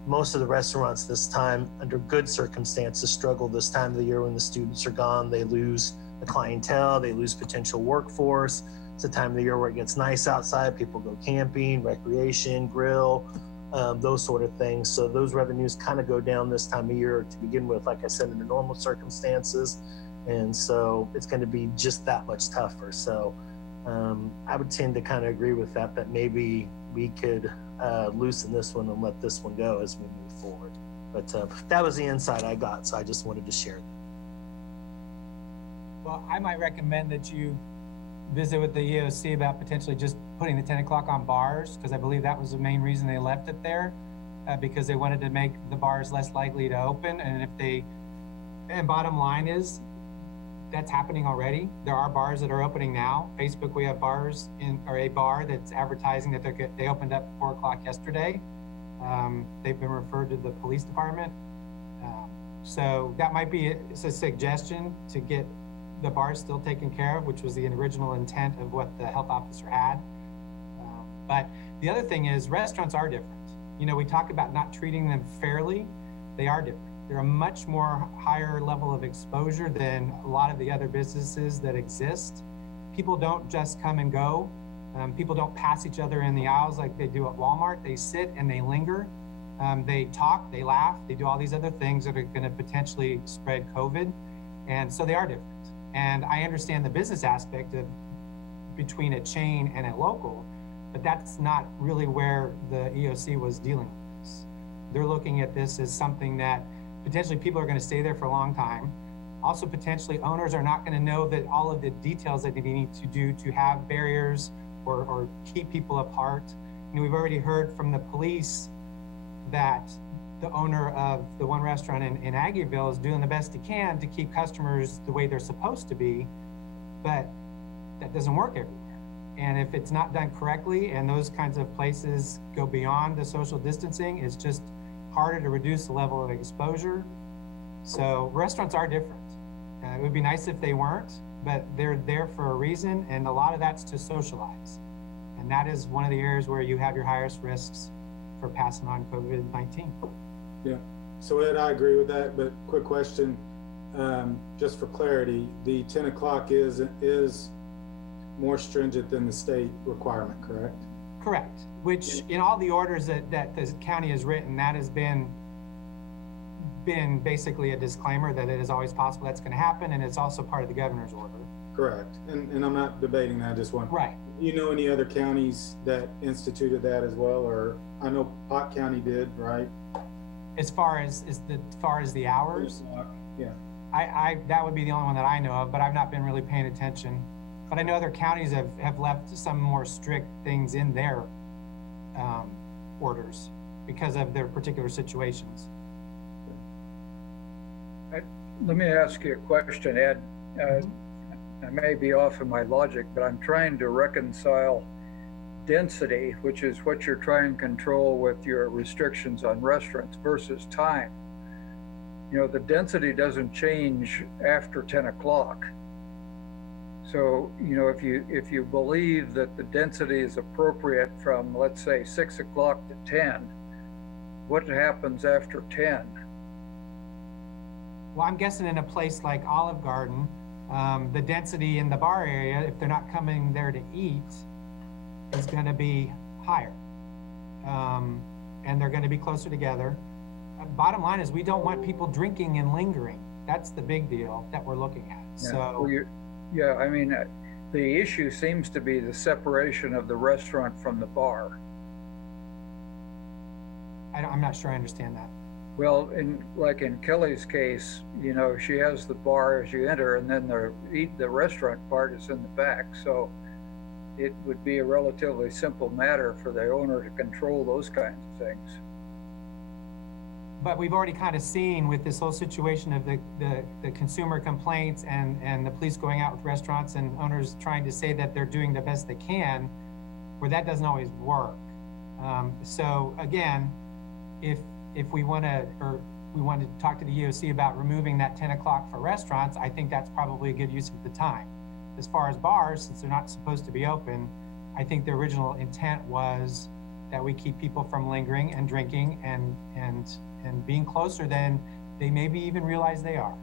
most of the restaurants this time, under good circumstances, struggle this time of the year when the students are gone. They lose the clientele, they lose potential workforce. It's a time of the year where it gets nice outside, people go camping, recreation, grill, those sort of things. So those revenues kind of go down this time of year to begin with, like I said, under normal circumstances. And so it's going to be just that much tougher. So I would tend to kind of agree with that maybe we could loosen this one and let this one go as we move forward. But that was the insight I got, so I just wanted to share that. Well, I might recommend that you visit with the EOC about potentially just putting the 10 o'clock on bars, because I believe that was the main reason they left it there, because they wanted to make the bars less likely to open. And bottom line is, that's happening already. There are bars that are opening now. Facebook, we have bars or a bar that's advertising that they opened up at 4 o'clock yesterday. They've been referred to the police department. So that might be a suggestion to get the bars still taken care of, which was the original intent of what the health officer had. But the other thing is, restaurants are different. We talk about not treating them fairly. They are different. They're a much more higher level of exposure than a lot of the other businesses that exist. People don't just come and go. People don't pass each other in the aisles like they do at Walmart. They sit and they linger. They talk, they laugh, they do all these other things that are going to potentially spread COVID. And so they are different. And I understand the business aspect of between a chain and a local, but that's not really where the EOC was dealing with this. They're looking at this as something that potentially people are going to stay there for a long time. Also, potentially owners are not going to know that all of the details that they need to do to have barriers or keep people apart. We've already heard from the police that the owner of the one restaurant in Aggieville is doing the best he can to keep customers the way they're supposed to be, but that doesn't work everywhere. And if it's not done correctly and those kinds of places go beyond the social distancing, it's just harder to reduce the level of exposure. So restaurants are different. It would be nice if they weren't, but they're there for a reason, and a lot of that's to socialize. And that is one of the areas where you have your highest risks for passing on COVID-19. Yeah. So Ed, I agree with that, but quick question, just for clarity, the 10 o'clock is more stringent than the state requirement, correct? Correct. Which in all the orders that the county has written, that has been basically a disclaimer that it is always possible that's going to happen, and it's also part of the governor's order. Correct. And I'm not debating that, I just want. Right. You know any other counties that instituted that as well, or I know Pot County did, right? As far as the hours, yeah. I that would be the only one that I know of, but I've not been really paying attention. But I know other counties have left some more strict things in their orders because of their particular situations. Let me ask you a question, Ed. I may be off in my logic, but I'm trying to reconcile density, which is what you're trying to control with your restrictions on restaurants, versus time. You know, the density doesn't change after 10 o'clock. So, you know, if you believe that the density is appropriate from, let's say, 6 o'clock to 10, what happens after 10? Well, I'm guessing in a place like Olive Garden, the density in the bar area, if they're not coming there to eat, is going to be higher. And they're going to be closer together. Bottom line is we don't want people drinking and lingering. That's the big deal that we're looking at. Yeah. So, Well, yeah, I mean, the issue seems to be the separation of the restaurant from the bar. I'm not sure I understand that. Well, like in Kelly's case, you know, she has the bar as you enter, and then the restaurant part is in the back. So it would be a relatively simple matter for the owner to control those kinds of things. But we've already kind of seen with this whole situation of the consumer complaints and the police going out with restaurants and owners trying to say that they're doing the best they can, where that doesn't always work. So again, if we want to talk to the EOC about removing that 10 o'clock for restaurants, I think that's probably a good use of the time. As far as bars, since they're not supposed to be open, I think the original intent was that we keep people from lingering and drinking and being closer than they maybe even realize they are.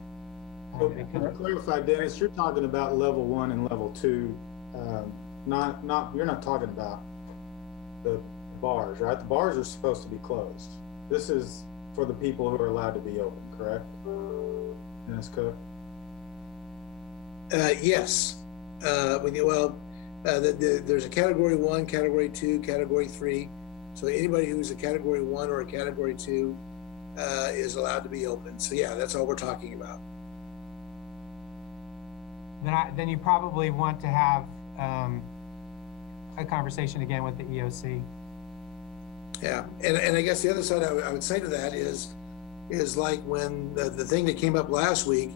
So to clarify, Dennis, you're talking about level 1 and level 2. You're not talking about the bars, right? The bars are supposed to be closed. This is for the people who are allowed to be open, correct? Dennis Cook? Yes. There's a category 1, category 2, category 3. So anybody who's a category 1 or a category 2 is allowed to be open. So yeah, that's all we're talking about. Then you probably want to have a conversation again with the EOC. Yeah, and I guess the other side I would say to that is like when the thing that came up last week,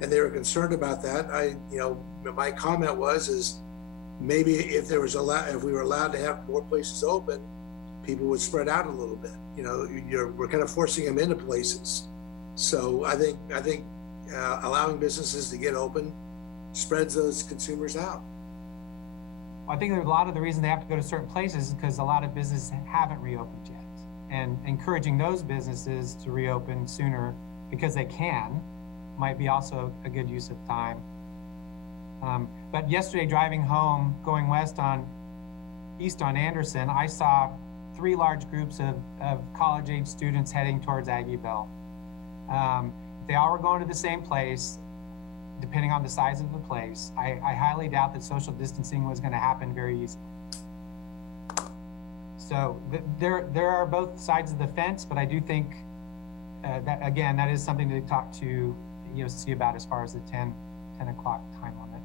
and they were concerned about that. My comment is maybe if we were allowed to have more places open, people would spread out a little bit. You know, we're kind of forcing them into places. So I think allowing businesses to get open spreads those consumers out. I think a lot of the reason they have to go to certain places is because a lot of businesses haven't reopened yet, and encouraging those businesses to reopen sooner because they can might be also a good use of time. But yesterday, driving home, going east on Anderson, I saw 3 large groups of college-age students heading towards Aggieville. They all were going to the same place. Depending on the size of the place, I highly doubt that social distancing was going to happen very easily. So there are both sides of the fence, but I do think that, again, that is something to talk to the EOC about as far as the 10 o'clock time limit.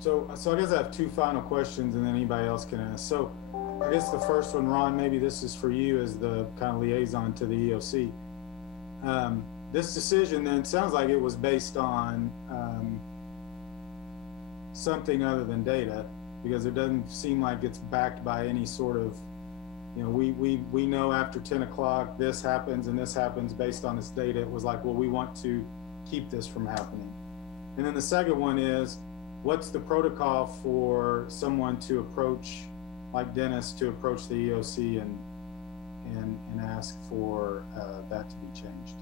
So I guess I have 2 final questions, and then anybody else can ask. So I guess the first one, Ron, maybe this is for you as the kind of liaison to the EOC. This decision then sounds like it was based on something other than data. because it doesn't seem like it's backed by any sort of, we know after 10 o'clock this happens and this happens based on this data. It was like, well, we want to keep this from happening. And then the second one is, what's the protocol for someone to approach, like Dennis, to approach the EOC and ask for that to be changed?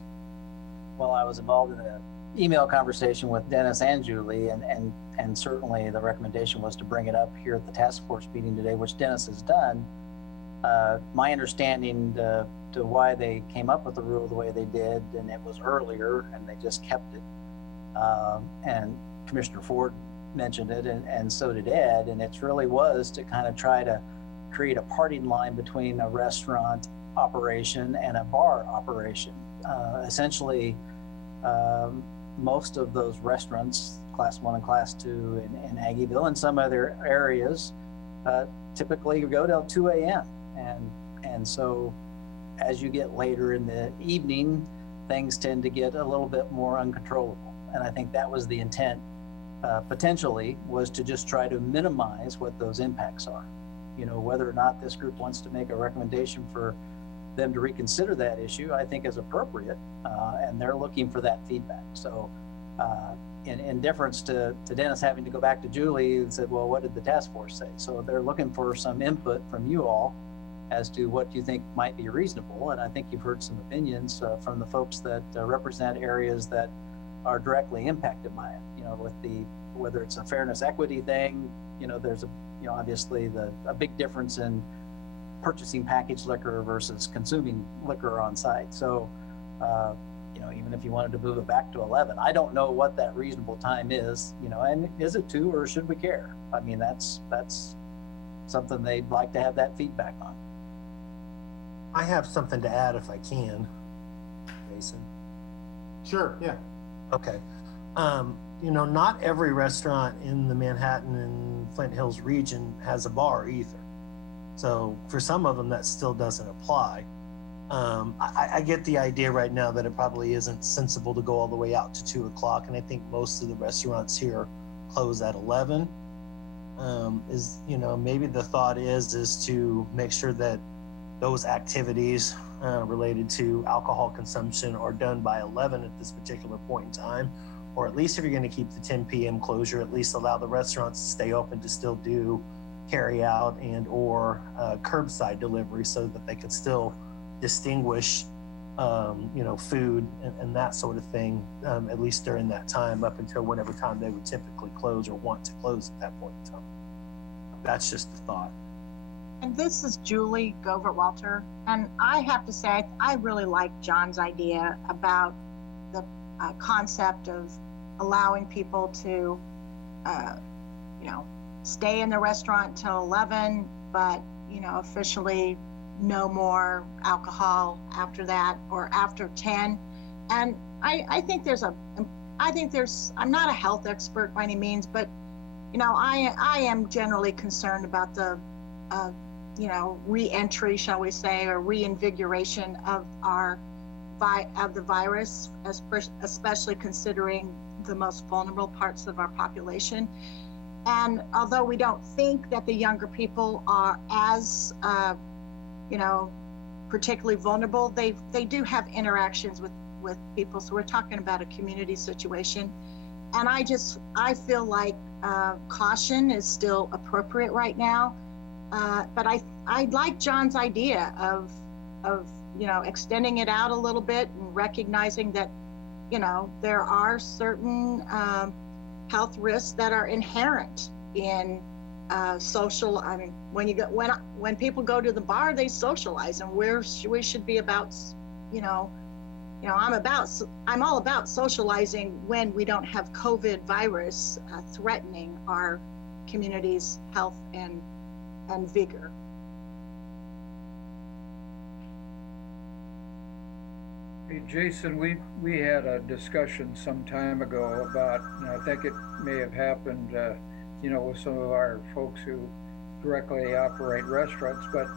Well, I was involved in an email conversation with Dennis and Julie, and certainly the recommendation was to bring it up here at the task force meeting today, which Dennis has done. My understanding to why they came up with the rule the way they did, and it was earlier, and they just kept it. And Commissioner Ford mentioned it, and so did Ed, and it really was to kind of try to create a parting line between a restaurant operation and a bar operation. Essentially, most of those restaurants, Class 1 and Class 2 in Aggieville and some other areas, typically go till 2 a.m. And so as you get later in the evening, things tend to get a little bit more uncontrollable. And I think that was the intent, potentially, was to just try to minimize what those impacts are. Whether or not this group wants to make a recommendation for them to reconsider that issue, I think is appropriate, and they're looking for that feedback. So in deference to Dennis having to go back to Julie and said, well, what did the task force say? So they're looking for some input from you all as to what you think might be reasonable. And I think you've heard some opinions from the folks that represent areas that are directly impacted by it, with whether it's a fairness equity thing, there's obviously a big difference in purchasing packaged liquor versus consuming liquor on site. So, even if you wanted to move it back to 11, I don't know what that reasonable time is, and is it 2 or should we care? I mean, that's something they'd like to have that feedback on. I have something to add if I can, Jason. Sure, yeah. Okay. Not every restaurant in the Manhattan and Flint Hills region has a bar either. So for some of them, that still doesn't apply. I get the idea right now that it probably isn't sensible to go all the way out to 2 o'clock. And I think most of the restaurants here close at 11. Maybe the thought is to make sure that those activities related to alcohol consumption are done by 11 at this particular point in time. Or at least if you're going to keep the 10 p.m. closure, at least allow the restaurants to stay open to still do carry out and or curbside delivery so that they can still distinguish, food and that sort of thing, at least during that time up until whatever time they would typically close or want to close at that point in time. That's just the thought. And this is Julie Govert-Walter. And I have to say, I really like John's idea about the concept of allowing people to, stay in the restaurant till 11, but, officially no more alcohol after that or after 10. And I think I'm not a health expert by any means, but, I am generally concerned about the, re-entry, shall we say, or reinvigoration of the virus, especially considering the most vulnerable parts of our population. And although we don't think that the younger people are as, particularly vulnerable, they do have interactions with people. So we're talking about a community situation. And I feel like caution is still appropriate right now. But I like John's idea of extending it out a little bit and recognizing that, there are certain health risks that are inherent in social. I mean, when people go to the bar, they socialize, and we should be about, I'm all about socializing when we don't have COVID virus threatening our community's health and vigor. Hey, Jason, we had a discussion some time ago about, and I think it may have happened, with some of our folks who directly operate restaurants, but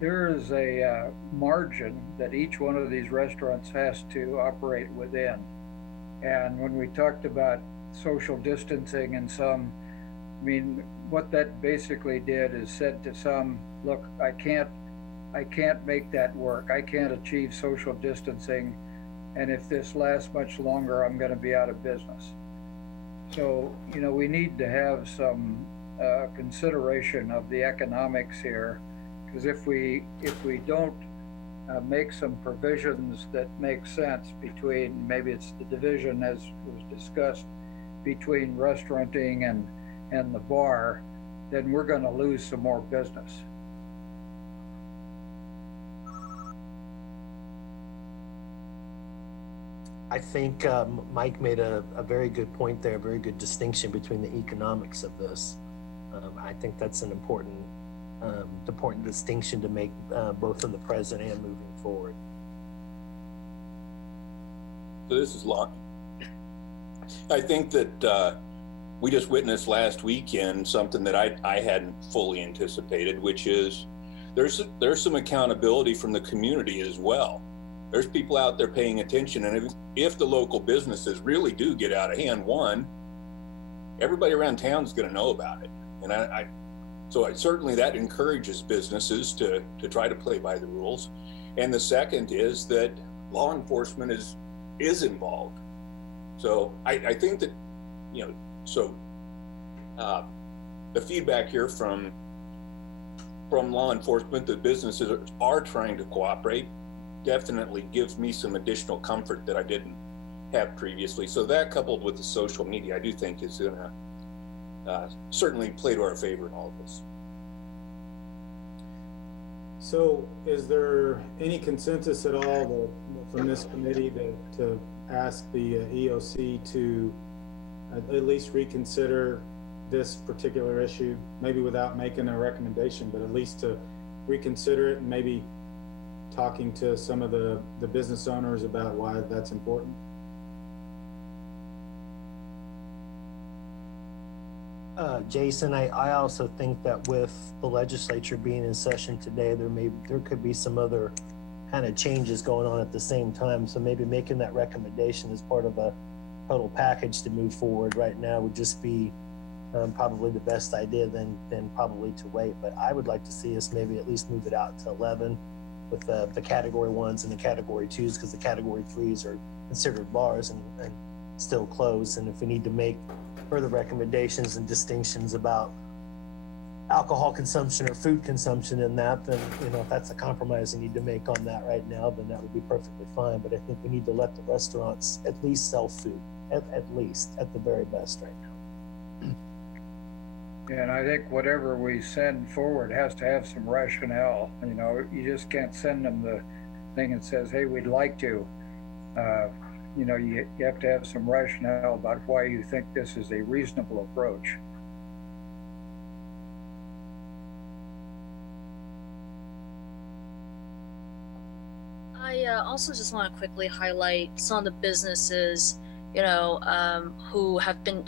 there is a margin that each one of these restaurants has to operate within. And when we talked about social distancing and some, what that basically did is said to some, look, I can't make that work. I can't achieve social distancing. And if this lasts much longer, I'm going to be out of business. So, you know, we need to have some consideration of the economics here, because if we don't make some provisions that make sense between, maybe it's the division as was discussed, between restauranting and the bar, then we're going to lose some more business. I think Mike made a very good point there, a very good distinction between the economics of this. I think that's an important distinction to make both in the present and moving forward. So this is Lon. I think that we just witnessed last weekend something that I hadn't fully anticipated, which is there's some accountability from the community as well. There's people out there paying attention, and if the local businesses really do get out of hand, one, everybody around town is going to know about it, and so certainly that encourages businesses to try to play by the rules. And the second is that law enforcement is involved. So I think that, you know, so the feedback here from law enforcement that businesses are trying to cooperate definitely gives me some additional comfort that I didn't have previously. So that, coupled with the social media, I do think is going to certainly play to our favor in all of this. So is there any consensus at all from this committee to ask the EOC to at least reconsider this particular issue, maybe without making a recommendation, but at least to reconsider it and maybe talking to some of the business owners about why that's important? Jason, I also think that with the legislature being in session today, there could be some other kind of changes going on at the same time. So maybe making that recommendation as part of a total package to move forward right now would just be probably the best idea than probably to wait. But I would like to see us maybe at least move it out to 11 with the category 1s and the category 2s, because the category 3s are considered bars and still closed. And if we need to make further recommendations and distinctions about alcohol consumption or food consumption in that, then, you know, if that's a compromise you need to make on that right now, then that would be perfectly fine. But I think we need to let the restaurants at least sell food, at least, at the very best right now. And I think whatever we send forward has to have some rationale. You know, you just can't send them the thing that says, hey, we'd like to. You know, you have to have some rationale about why you think this is a reasonable approach. I also just want to quickly highlight some of the businesses, you know, who have been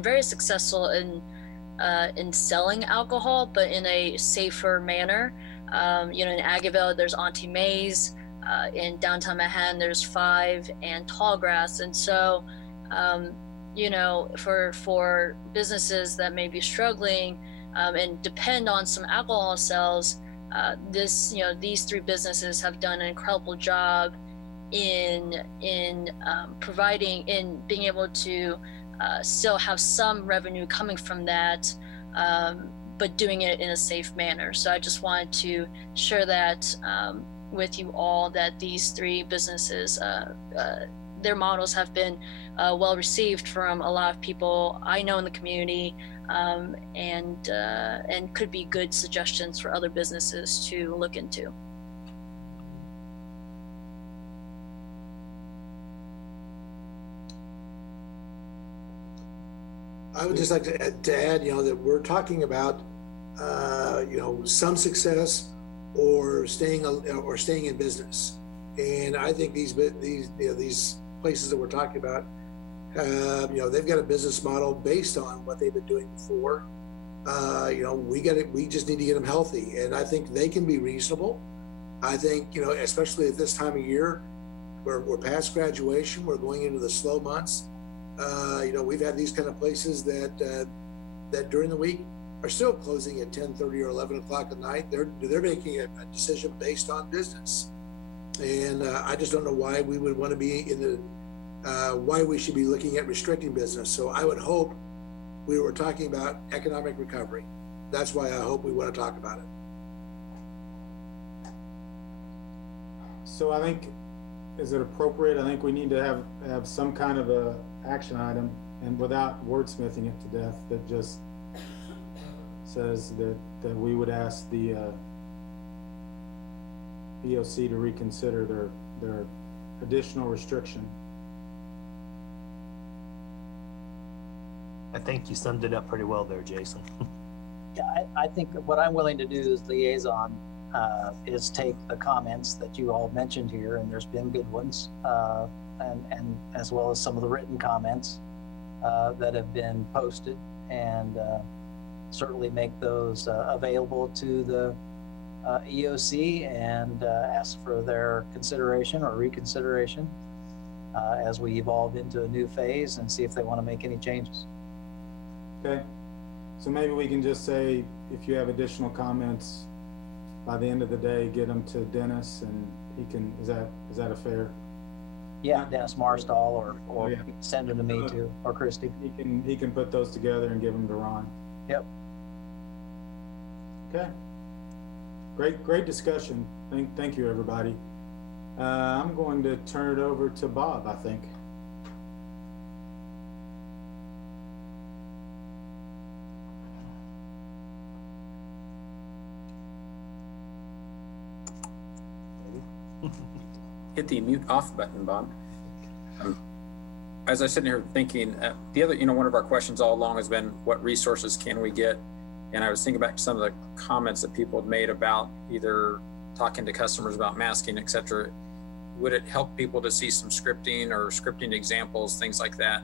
very successful in selling alcohol, but in a safer manner. You know, in Aggieville, there's Auntie May's. In downtown Manhattan, there's Five and Tallgrass. And so, you know, for businesses that may be struggling and depend on some alcohol sales, these three businesses have done an incredible job in being able to still have some revenue coming from that, but doing it in a safe manner. So I just wanted to share that with you all, that these three businesses, their models have been well received from a lot of people I know in the community, and could be good suggestions for other businesses to look into. I would just like to add, you know, that we're talking about, you know, some success or staying in business, and I think these places that we're talking about, you know, they've got a business model based on what they've been doing before. You know, we just need to get them healthy, and I think they can be reasonable. I think, you know, especially at this time of year, we're past graduation, we're going into the slow months. You know, we've had these kind of places that during the week are still closing at 10:30 or 11 o'clock at night. They're making a decision based on business. And I just don't know why we would want to be in the, why we should be looking at restricting business. So I would hope we were talking about economic recovery. That's why I hope we want to talk about it. So I think, is it appropriate? I think we need to have some kind of a action item, and without wordsmithing it to death, that just says that we would ask the EOC to reconsider their additional restriction. I think you summed it up pretty well there, Jason. Yeah, I think what I'm willing to do as liaison is take the comments that you all mentioned here, and there's been good ones, and as well as some of the written comments that have been posted, and certainly make those available to the EOC and ask for their consideration or reconsideration as we evolve into a new phase and see if they want to make any changes. Okay, so maybe we can just say, if you have additional comments, by the end of the day, get them to Dennis, and he can, is that a fair? Yeah, Dennis Marstall, or yeah. Send them to me too, or Christy. He can put those together and give them to Ron. Yep. Okay. Great discussion. Thank you, everybody. I'm going to turn it over to Bob, I think. Hit the mute off button, Bob. As I sit here thinking, the other, one of our questions all along has been, what resources can we get? And I was thinking back to some of the comments that people had made about either talking to customers about masking, et cetera. Would it help people to see some scripting or scripting examples, things like that,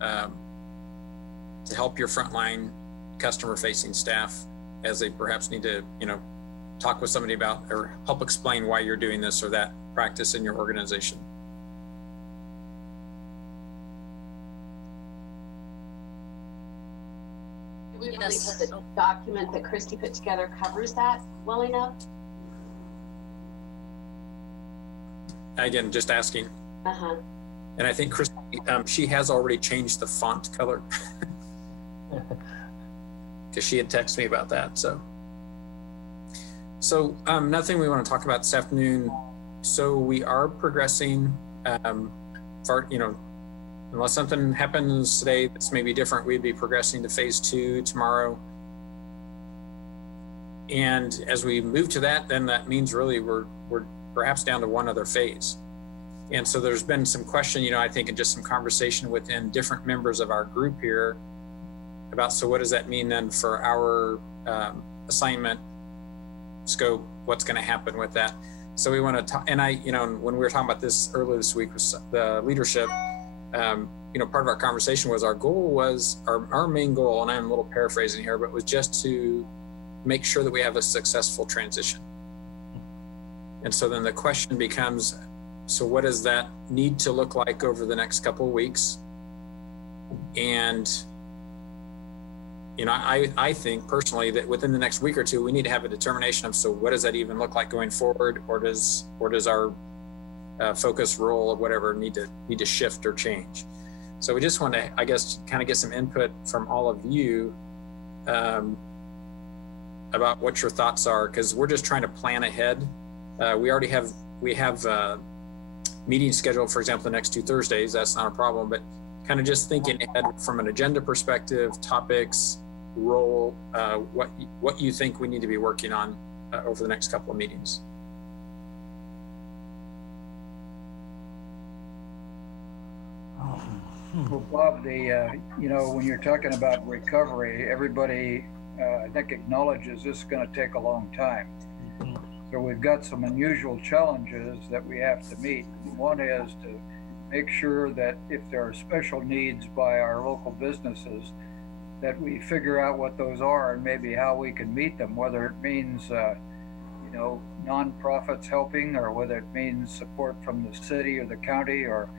to help your frontline customer-facing staff as they perhaps need to, talk with somebody about, or help explain why you're doing this or that practice in your organization? Do we believe that the document that Christy put together covers that well enough? Again, just asking. Uh-huh. And I think Christy, she has already changed the font color because she had texted me about that. So another thing we want to talk about this afternoon. So we are progressing, unless something happens today that's maybe different, we'd be progressing to phase 2 tomorrow. And as we move to that, then that means really we're perhaps down to one other phase. And so there's been some question, I think, and just some conversation within different members of our group here about, so what does that mean then for our assignment scope? What's going to happen with that? So we want to talk, and when we were talking about this earlier this week with the leadership, part of our conversation was our goal was, our main goal, and I'm a little paraphrasing here, but was just to make sure that we have a successful transition. And so then the question becomes, so what does that need to look like over the next couple of weeks? And I think personally that within the next week or two, we need to have a determination of, so what does that even look like going forward? Or does our focus, role, or whatever need to shift or change? So we just want to, I guess, kind of get some input from all of you about what your thoughts are, because we're just trying to plan ahead. We have meetings scheduled, for example, the next 2 Thursdays. That's not a problem, but kind of just thinking ahead from an agenda perspective, topics, role, what you think we need to be working on over the next couple of meetings. Well, Bob, when you're talking about recovery, everybody, I think, acknowledges this is going to take a long time. So we've got some unusual challenges that we have to meet. One is to make sure that if there are special needs by our local businesses, that we figure out what those are and maybe how we can meet them, whether it means, nonprofits helping, or whether it means support from the city or the county, or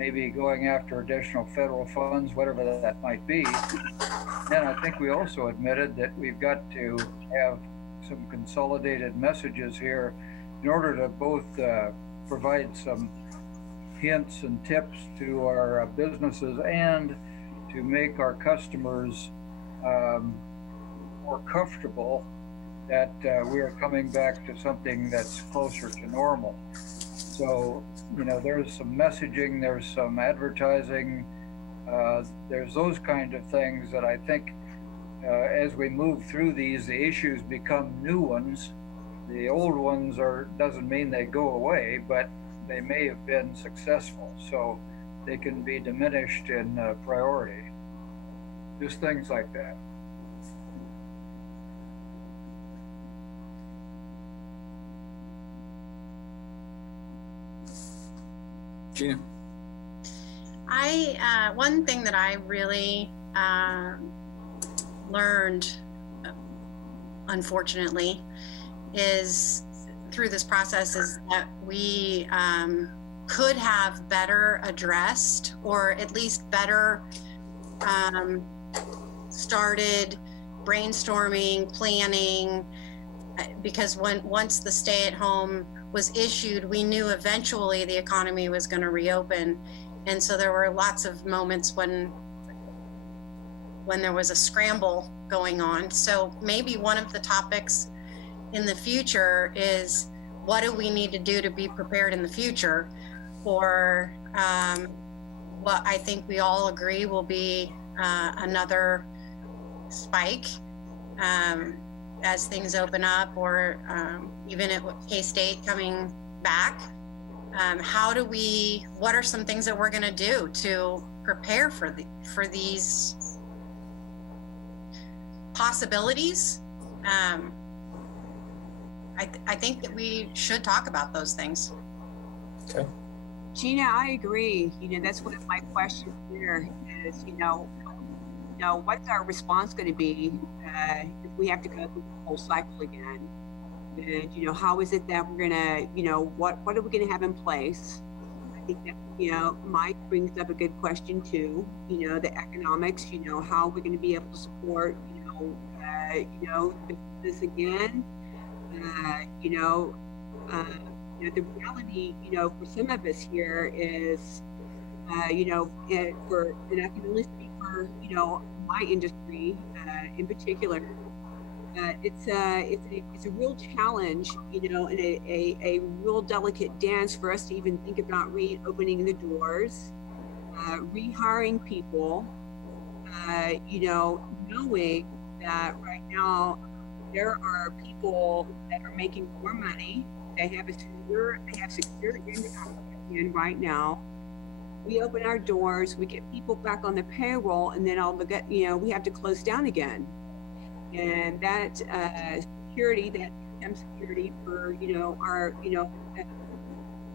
maybe going after additional federal funds, whatever that might be. Then I think we also admitted that we've got to have some consolidated messages here in order to both provide some hints and tips to our businesses and to make our customers more comfortable that we are coming back to something that's closer to normal. So, you know, there's some messaging, there's some advertising, there's those kind of things that I think as we move through these, the issues become new ones. The old ones doesn't mean they go away, but they may have been successful. So they can be diminished in priority. Just things like that. Gina. One thing that I really learned, unfortunately, is through this process is that we could have better addressed, or at least better started brainstorming, planning, because once the stay-at-home was issued, we knew eventually the economy was going to reopen. And so there were lots of moments when there was a scramble going on. So maybe one of the topics in the future is, what do we need to do to be prepared in the future for what I think we all agree will be another spike as things open up, or even at K-State coming back. What are some things that we're going to do to prepare for these possibilities? I think that we should talk about those things. Okay. Gina, I agree. You know, that's one of my questions here is, what's our response going to be if we have to go through the whole cycle again? And, how is it that we're going to, what are we going to have in place? I think that, Mike brings up a good question too, the economics, how are we going to be able to support, this again? The reality, for some of us here is, and I can only speak for, my industry in particular, it's a real challenge, and a real delicate dance for us to even think about reopening the doors, rehiring people, knowing that right now there are people that are making more money. They have secure income in right now. We open our doors, we get people back on the payroll, and then we have to close down again. And that security, that income security for our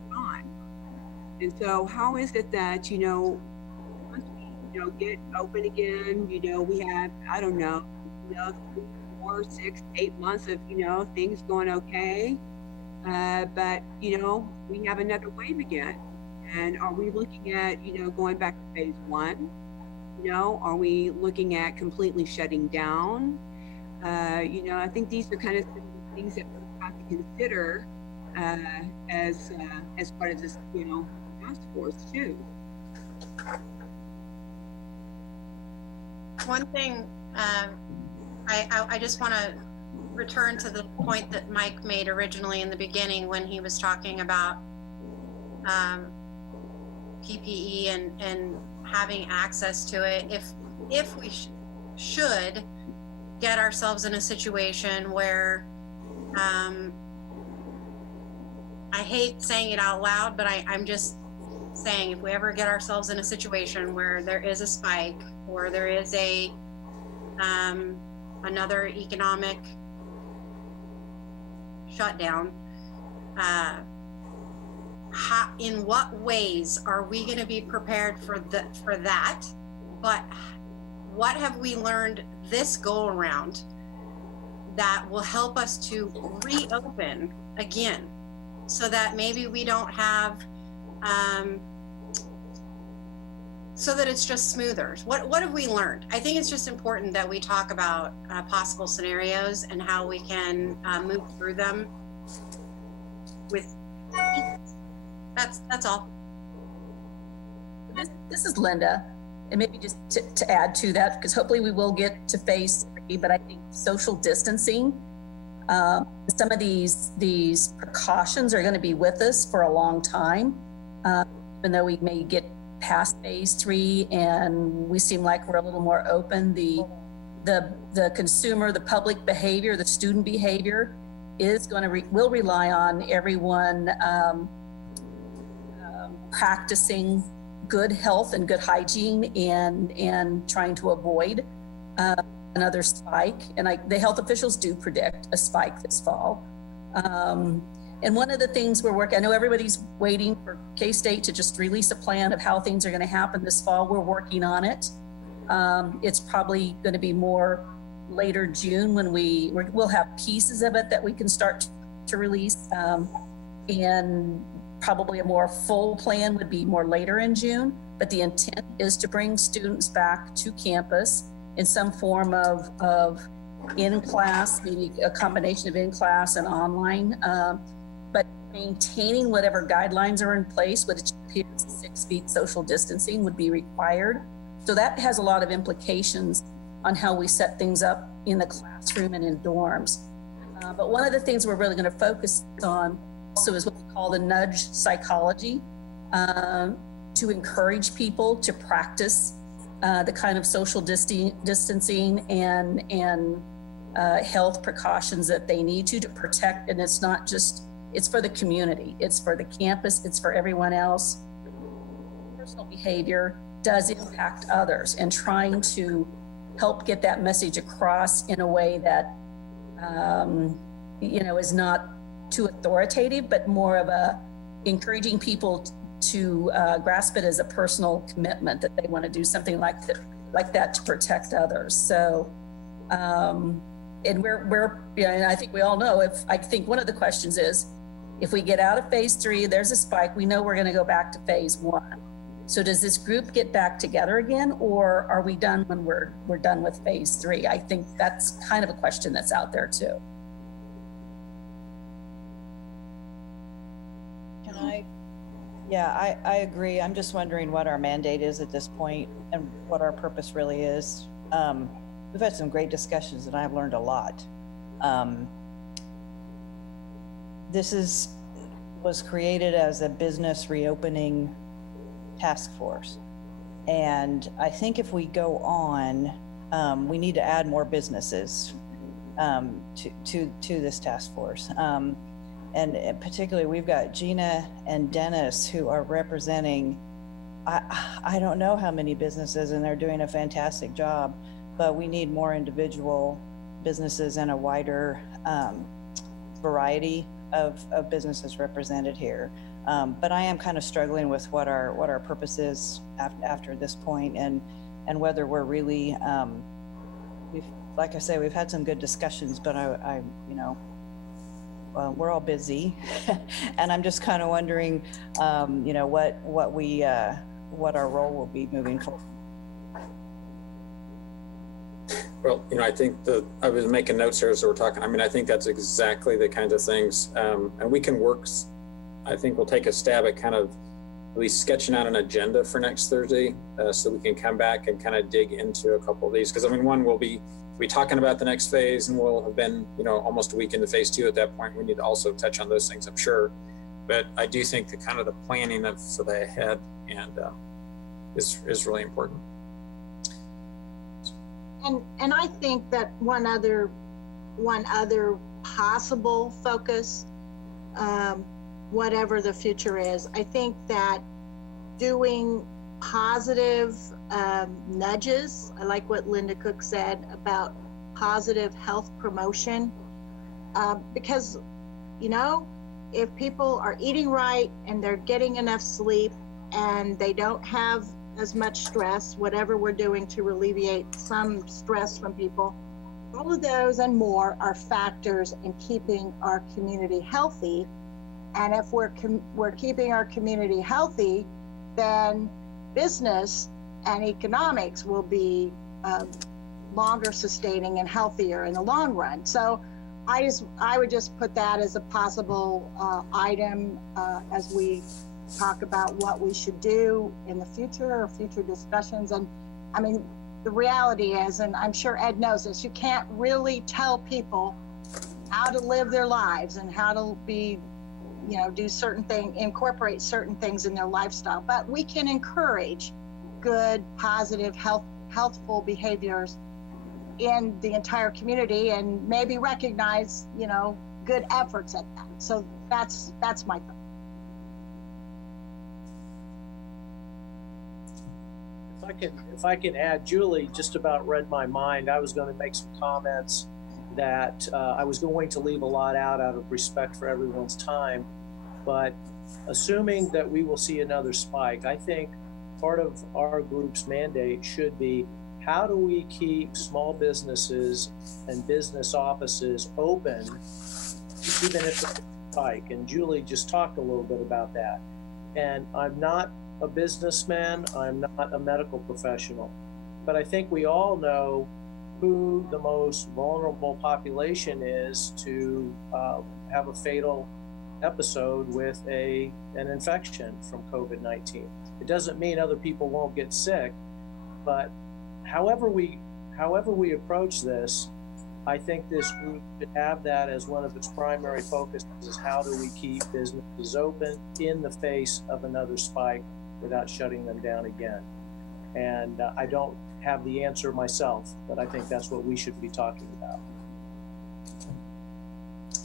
gone. And so, how is it that once we get open again, we have 4, 6, 8 months of things going okay, but we have another wave again. And are we looking at going back to phase 1? Are we looking at completely shutting down? I think these are kind of things that we have to consider as part of this task force too. One thing I just want to return to the point that Mike made originally in the beginning when he was talking about PPE and having access to it. If we should get ourselves in a situation where, I hate saying it out loud, but I'm just saying, if we ever get ourselves in a situation where there is a spike, or there is a another economic shutdown, in what ways are we going to be prepared for that? But what have we learned this go around that will help us to reopen again, so that maybe we don't have so that it's just smoother. What have we learned? I think it's just important that we talk about possible scenarios and how we can move through them with, that's all. This is Linda, and maybe just to add to that, because hopefully we will get to phase 3, but I think social distancing, some of these precautions are going to be with us for a long time, even though we may get past phase 3 and we seem like we're a little more open. The consumer, the public behavior, the student behavior is going to will rely on everyone practicing good health and good hygiene and trying to avoid another spike. And the health officials do predict a spike this fall. And one of the things we're working, I know everybody's waiting for K-State to just release a plan of how things are going to happen this fall. We're working on it. It's probably going to be more later June when we'll have pieces of it that we can start to release. And probably a more full plan would be more later in June. But the intent is to bring students back to campus in some form of in-class, maybe a combination of in-class and online, but maintaining whatever guidelines are in place, which appears 6 feet social distancing would be required. So that has a lot of implications on how we set things up in the classroom and in dorms. But one of the things we're really going to focus on also is what we call the nudge psychology, to encourage people to practice the kind of social distancing and health precautions that they need to protect. And it's not just, it's for the community, it's for the campus, it's for everyone else. Personal behavior does impact others, and trying to help get that message across in a way that, is not too authoritative, but more of a encouraging people to grasp it as a personal commitment that they want to do something like that to protect others. So, and we're and I think we all know, I think one of the questions is, if we get out of phase 3, there's a spike, we know we're going to go back to phase 1. So does this group get back together again, or are we done when we're done with phase 3? I think that's kind of a question that's out there too. Can I? Yeah, I agree. I'm just wondering what our mandate is at this point and what our purpose really is. We've had some great discussions and I've learned a lot. This was created as a business reopening task force. And I think if we go on, we need to add more businesses to this task force. And particularly, we've got Gina and Dennis who are representing, I don't know how many businesses, and they're doing a fantastic job, but we need more individual businesses and a wider variety of businesses represented here. But I am kind of struggling with what our purpose is after this point, and whether we're really, like I say, we've had some good discussions, but we're all busy, and I'm just kind of wondering, what our role will be moving forward. Well, I think I was making notes here as we're talking. I think that's exactly the kinds of things, and we can work. I think we'll take a stab at kind of at least sketching out an agenda for next Thursday, so we can come back and kind of dig into a couple of these. Because one, we'll be talking about the next phase, and we'll have been, almost a week into phase 2 at that point. We need to also touch on those things, I'm sure. But I do think the kind of the planning for the ahead and is really important. And I think that one other possible focus, whatever the future is, I think that doing positive nudges, I like what Linda Cook said about positive health promotion, because, if people are eating right and they're getting enough sleep and they don't have as much stress, whatever we're doing to alleviate some stress from people, all of those and more are factors in keeping our community healthy. And if we're keeping our community healthy, then business and economics will be longer sustaining and healthier in the long run. So I would just put that as a possible item as we talk about what we should do in the future or future discussions. And I mean, the reality is, and I'm sure Ed knows this, you can't really tell people how to live their lives and how to be, you know, do certain things, incorporate certain things in their lifestyle, but we can encourage good, positive, healthful behaviors in the entire community and maybe recognize, you know, good efforts at that. So that's my thought. If I can add, Julie just about read my mind. I was going to make some comments that I was going to leave a lot out of respect for everyone's time, but assuming that we will see another spike, I think part of our group's mandate should be, how do we keep small businesses and business offices open even if it's a spike? And Julie just talked a little bit about that. And I'm not a businessman, I'm not a medical professional, but I think we all know who the most vulnerable population is to have a fatal episode with an infection from COVID-19. It doesn't mean other people won't get sick, but however we approach this, I think this group should have that as one of its primary focuses, is how do we keep businesses open in the face of another spike without shutting them down again. And I don't have the answer myself, but I think that's what we should be talking about.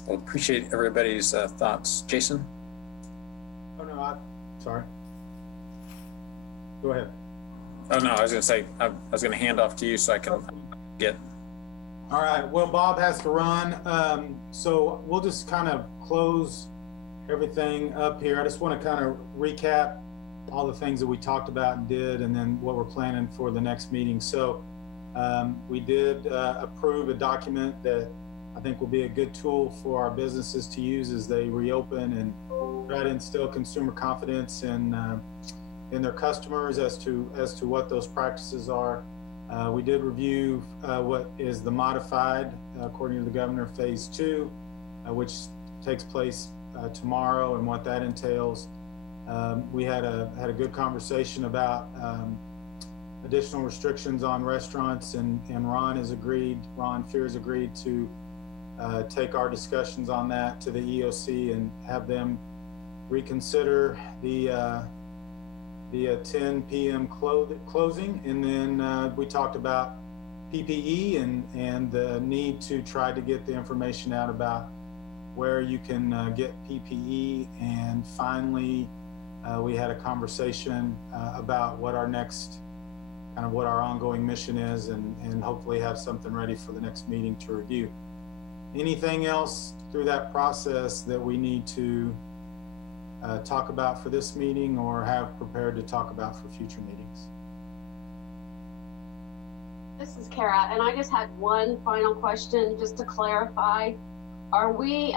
Well, appreciate everybody's thoughts. Jason? Oh, no, sorry. Go ahead. Oh, no, I was going to say, I was going to hand off to you so I can get. All right, well, Bob has to run. So we'll just kind of close everything up here. I just want to kind of recap all the things that we talked about and did, and then what we're planning for the next meeting. So we did approve a document that I think will be a good tool for our businesses to use as they reopen and try to instill consumer confidence in their customers as to what those practices are. We did review what is the modified, according to the governor, phase 2, which takes place tomorrow, and what that entails. We had a good conversation about additional restrictions on restaurants, and Ron Fear has agreed to take our discussions on that to the EOC and have them reconsider the 10 p.m. closing. And then we talked about PPE and the need to try to get the information out about where you can get PPE. And finally, we had a conversation about what our next, kind of what our ongoing mission is, and hopefully have something ready for the next meeting to review. Anything else through that process that we need to talk about for this meeting or have prepared to talk about for future meetings? This is Kara, and I just had one final question just to clarify. Are we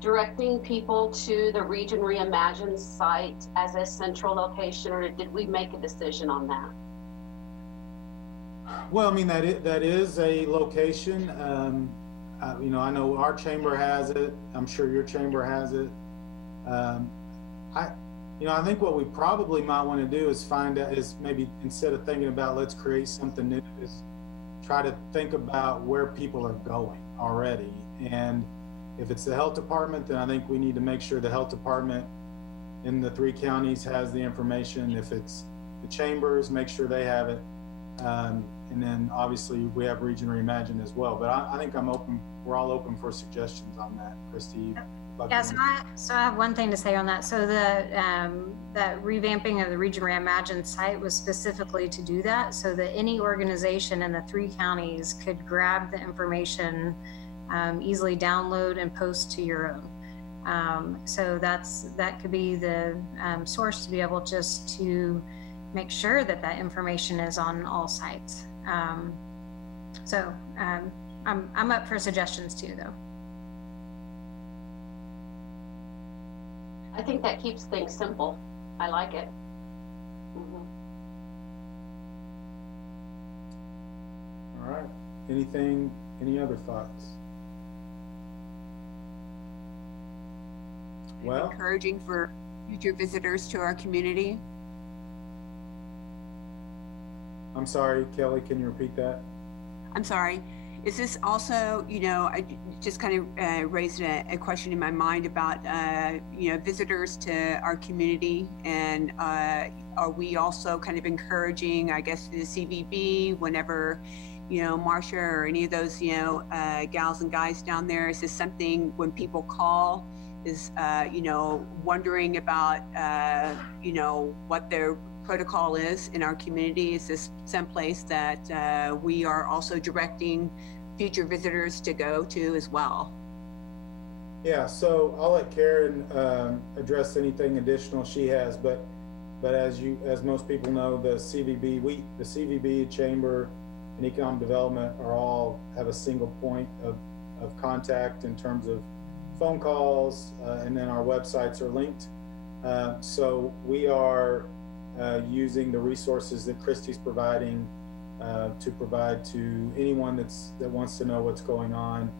directing people to the Region Reimagine site as a central location, or did we make a decision on that? Well, I mean, that is a location. You know, I know our chamber has it. I'm sure your chamber has it. I think what we probably might want to do is find out, is maybe instead of thinking about let's create something new, is try to think about where people are going already. And if it's the health department, then I think we need to make sure the health department in the 3 counties has the information. If it's the chambers, make sure they have it. And then obviously we have Region Reimagine as well. But I think we're all open for suggestions on that. Christy? Yeah, so I have one thing to say on that. So that revamping of the Region Reimagine site was specifically to do that, so that any organization in the 3 counties could grab the information, easily download and post to your own. So that could be the source to be able just to make sure that information is on all sites. I'm up for suggestions too, though. I think that keeps things simple. I like it. Anything, any other thoughts? Well, Encouraging for future visitors to our community. I'm sorry, Kelly, can you repeat that? I'm sorry. Is this also, I just kind of raised a question in my mind about, visitors to our community, and are we also kind of encouraging, I guess, the CVB whenever, Marcia or any of those, gals and guys down there, is this something when people call, is, wondering about, what their protocol is in our community? Is this someplace that we are also directing future visitors to go to as well? Yeah, so I'll let Karen address anything additional she has, but as most people know, the CVB Chamber and Economic Development have a single point of contact in terms of phone calls, and then our websites are linked. So we are using the resources that Christy's providing to provide to anyone that wants to know what's going on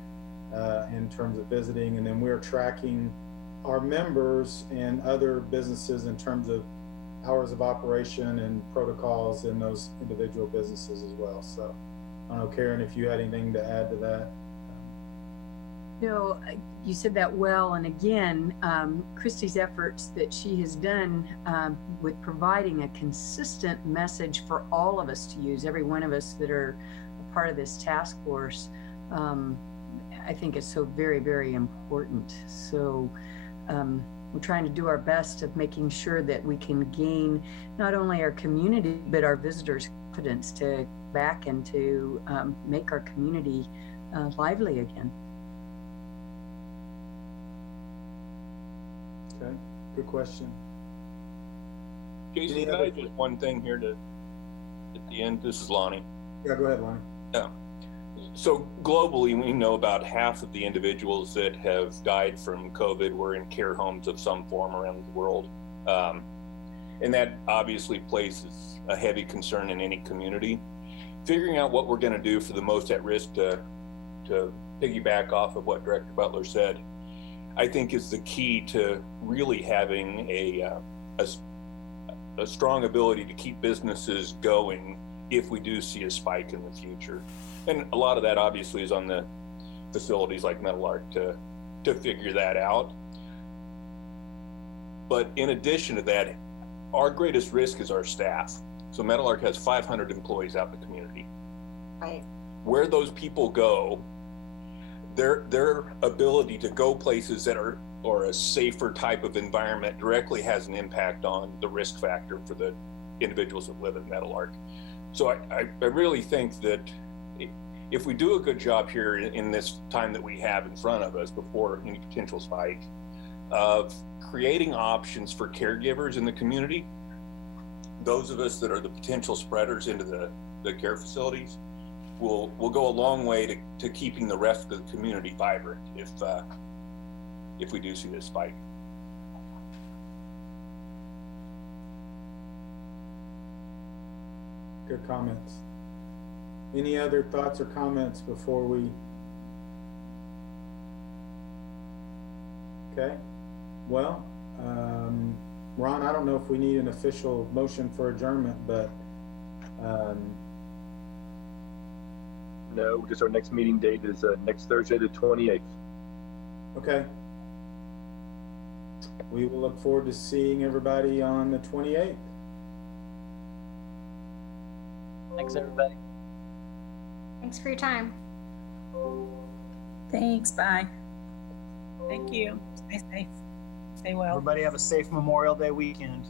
in terms of visiting. And then we're tracking our members and other businesses in terms of hours of operation and protocols in those individual businesses as well. So I don't know, Karen, if you had anything to add to that. No, you said that well. And again, Christy's efforts that she has done with providing a consistent message for all of us to use, every one of us that are a part of this task force, I think is so very, very important. So we're trying to do our best of making sure that we can gain not only our community, but our visitors' confidence to back and to make our community lively again. Okay, good question. Jason, can I just one thing here at the end? This is Lonnie. Yeah, go ahead, Lonnie. Yeah. So globally, we know about half of the individuals that have died from COVID were in care homes of some form around the world. And that obviously places a heavy concern in any community. Figuring out what we're going to do for the most at risk to piggyback off of what Director Butler said, I think is the key to really having a strong ability to keep businesses going if we do see a spike in the future. And a lot of that obviously is on the facilities like Meadowlark to figure that out. But in addition to that, our greatest risk is our staff. So Meadowlark has 500 employees out in the community. Right. Where those people go, their ability to go places that are a safer type of environment directly has an impact on the risk factor for the individuals that live in Meadowlark. So I really think that if we do a good job here in this time that we have in front of us before any potential spike, of creating options for caregivers in the community, those of us that are the potential spreaders into the care facilities, will go a long way to keeping the rest of the community vibrant if we do see this spike. Good comments. Any other thoughts or comments before we? Okay. Well, Ron, I don't know if we need an official motion for adjournment, but no, just our next meeting date is next Thursday, the 28th. Okay. We will look forward to seeing everybody on the 28th. Thanks, everybody. Thanks for your time. Thanks, bye. Thank you. Stay safe. Stay well. Everybody have a safe Memorial Day weekend.